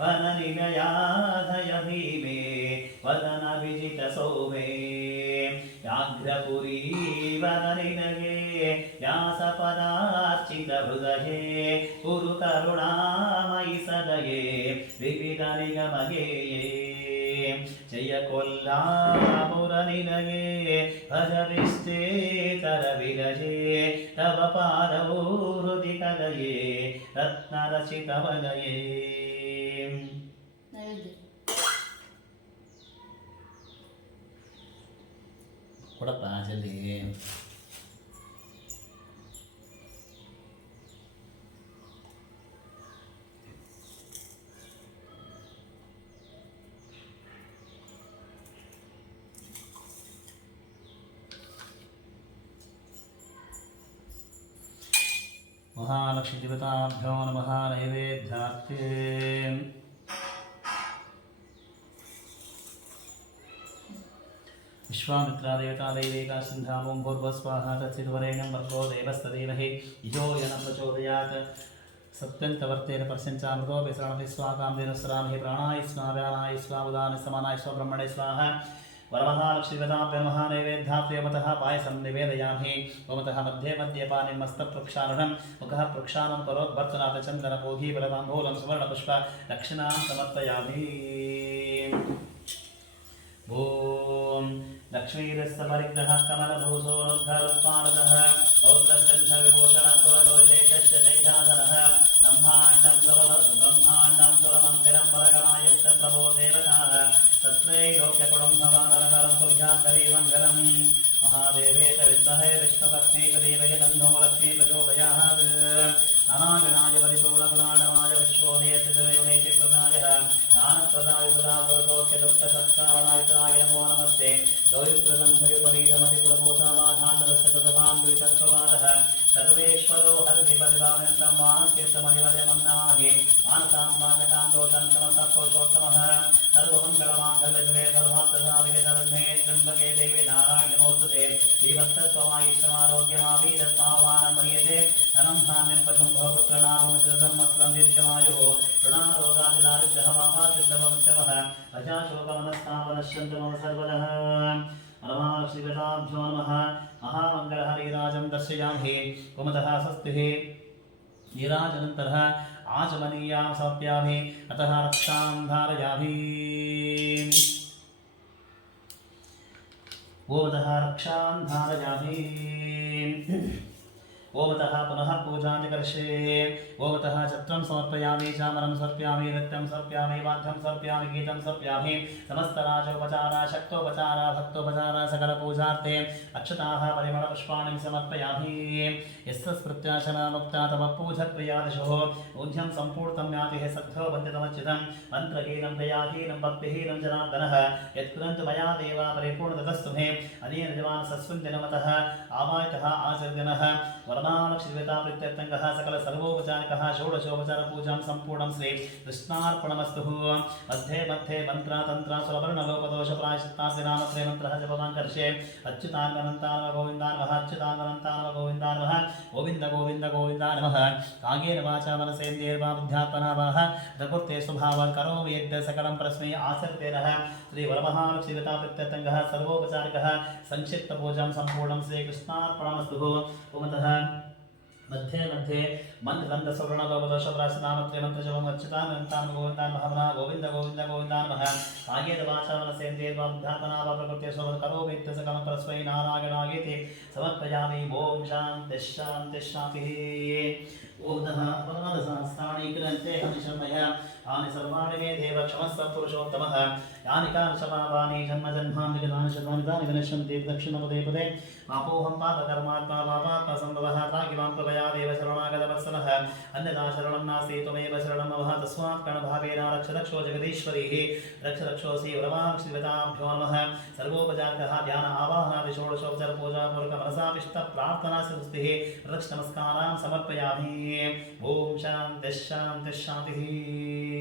वननिलयाधय भीमे वदनविजितसोमे व्याघ्रपुरी वरनिलये व्यासपदार्चितहृदये कुरु करुणामयि सदये विविधनिगमगेये जय कोल्लापुरनिलये भज विष्टेतरविलये तव पादौ हृदि कलये रत्नरचितवलये ಕೊಡಪ್ಪ ಜಲ್ದಿ महालक्ष्मी देवताभ्यो नमः नैवेद्यार्थे विश्वामित्रादेवता दैवेका सिन्धामो भूर्भुवस्वाहा तत्सिद्वरेण्यं भर्गो देवस्तदेवहि यो यन प्रचोदयात् सत्यन्तवर्तेन पर्यञ्चामृतो विसरणति स्वाकामदेन स्रामहि प्राणाय स्वा व्यानाय स्वा उदान समानाय स्वा ब्रह्मणे स्वाहा वरमहालक्ष्मीवताभ्यो नमः नैवेद्यार्थे ओमतः पायसं निवेदयामि ओमतः मध्ये मध्ये पानिं मस्तप्रक्षालनं मुखः प्रक्षालनं करोद्भर्तनाथ चन्दनपोघी बलताम्बूलं सुवर्णपुष्प दक्षिणां समर्पयामि ॐ लक्ष्मीरस्तपरिग्रहः कमलभूषोरुद्धरुत्पादः औत्रश्चन्द्रविभूषणस्वरगवशेषश्च चैतासनः ब्रह्माण्डं सुरमन्दिरं वरगणायश्च प्रभो देवताः तत्रैलोक्यकुटुम्बवानरकरं सुविजाद्धरीमङ्गलम् महादेवेश विद्महे विष्णुपत्नीकदेवहि तन्नो लक्ष्मी प्रचोदयात् अनागणाय परिपूर्णगुणाढमाय विश्वोदयतिरयुनेति प्रदायः ज्ञानप्रदाय प्रदावरतोक्यदुःखसत्कारणायुताय नमो नमस्ते गौरीप्रबन्धयुपरीरमतिकुलभूषामाधान्नवस्य कृतवान् द्विचक्रवादः सर्वेश्वरो हरिपरिभावन्तं मानकीर्तमनिवदमन्नाहि मानसां वाचकां दोषं समस्तः पुरुषोत्तमः सर्वमङ्गलमाङ्गल्यजुले सर्वार्थसाधिकशरण्ये त्र्यम्बके देवी नारायण नमोस्तुते श्रीवत्सत्वमायुष्यमारोग्यमाभीदत्पावानं मह्यते धनं धान्यं पशुं भवपुत्रनाममित्रधर्मस्त्रं दीर्घमायुः ऋणारोगादिदारिद्र्यहवामासिद्धभवत्यवः अजाशोकमनस्तापनश्यन्तु मम सर्वदः परमालक्ष्मीगताभ्यो नमः महामङ्गलहरिराजं दर्शयामि पुमतः स्वस्तिः नीराजनन्तरः आचमनीयां समर्पयामि अतः रक्षां धारयामि ओमतः रक्षां धारयामि ओमतः पुनः पूजां करिष्ये ओमतः छत्रं समर्पयामि चामरं समर्पयामि नृत्यं समर्पयामि वाद्यं समर्पयामि गीतं समर्पयामि समस्तराजोपचारा शक्तोपचारा भक्तोपचारा सकलपूजार्थे अक्षताः परिमलपुष्पाणि समर्पयामि यस्तस्मृत्याशनामुक्ता तव पूजक्रियादिशोः ऊर्ध्यं सम्पूर्णं यातिः सद्धो वन्दितमच्युतं मन्त्रहीनं दयाहीनं भक्तिहीनं जनार्दनः यत्कुरन्तु मया देवा परिपूर्णतस्तु मे अनेन जवान् सस्वन्दिनमतः आवायतः आचर्यनः वरमहालक्ष्मीदेवता प्रीत्यर्थंगः सकल सर्वोपचारिकः षोडशोपचार पूजां सम्पूर्णं श्री कृष्णार्पणमस्तु। मध्ये मध्ये मंत्र तंत्र सुरवर्णलोपदोष प्रायश्चित्तास्ति नामत्रय मंत्रः जपमान् कर्षे। अच्युतानन्तान् गोविन्दान् नमः अच्युतानन्तान् गोविन्दान् नमः गोविन्द गोविन्द गोविन्दान् नमः। कायेन वाचा मनसेन्द्रियैर्वा बुद्ध्यात्मना वाः प्रकृते स्वभावात् करोमि यद् सकलं परस्मै आचरते नः। श्री वरमहालक्ष्मीदेवता प्रीत्यर्थंगः सर्वोपचारिकः संक्षिप्त पूजां सम्पूर्णं श्री कृष्णार्पणमस्तु। ओमतः मध्ये मध्ये मंत्र सवर्णलोपदोषप्राशनामत्रे मंत्रजपम् अच्युतानन्तान् गोविन्दान् नमः गोविन्द गोविन्द गोविन्दान् नमः। कायेन वाचा मनसेन्द्रियैर्वा बुद्ध्यात्मना वा प्रकृते स्वभावात् करोमि यद् सकलं परस्मै नारायणायेति समर्पयामि। ओम शान्तिः शान्तिः शान्तिः। ओदः अपराधसहस्राणि ग्रन्थे हनिशमय यानि सर्वाणि मे देव क्षमस्व पुरुषोत्तमः। यानि कानि क्षमावानि जन्म जन्मानि कृतानि शतानि तानि विनश्यन्ति दक्षिणपदे पदे मापोऽहं पापकर्मात्मा पापात्मा सम्भवः त्राहि मां कृपया देव शरणागतवत्सलः। अन्यथा शरणं नास्ति त्वमेव शरणं मम तस्मात् कर्णभावेन रक्ष रक्षो जगदीश्वरीः रक्ष रक्षोऽसि वरमहालक्ष्मीदेवताभ्यो नमः। सर्वोपचारिकः ध्यान आवाहनादि षोडशोपचार पूजा पूर्वक मनसाभिष्ट प्रार्थना स्तुतिः प्रदक्षिण नमस्कारान् समर्पयामि। ओम शान्तिः शान्तिः शान्तिः।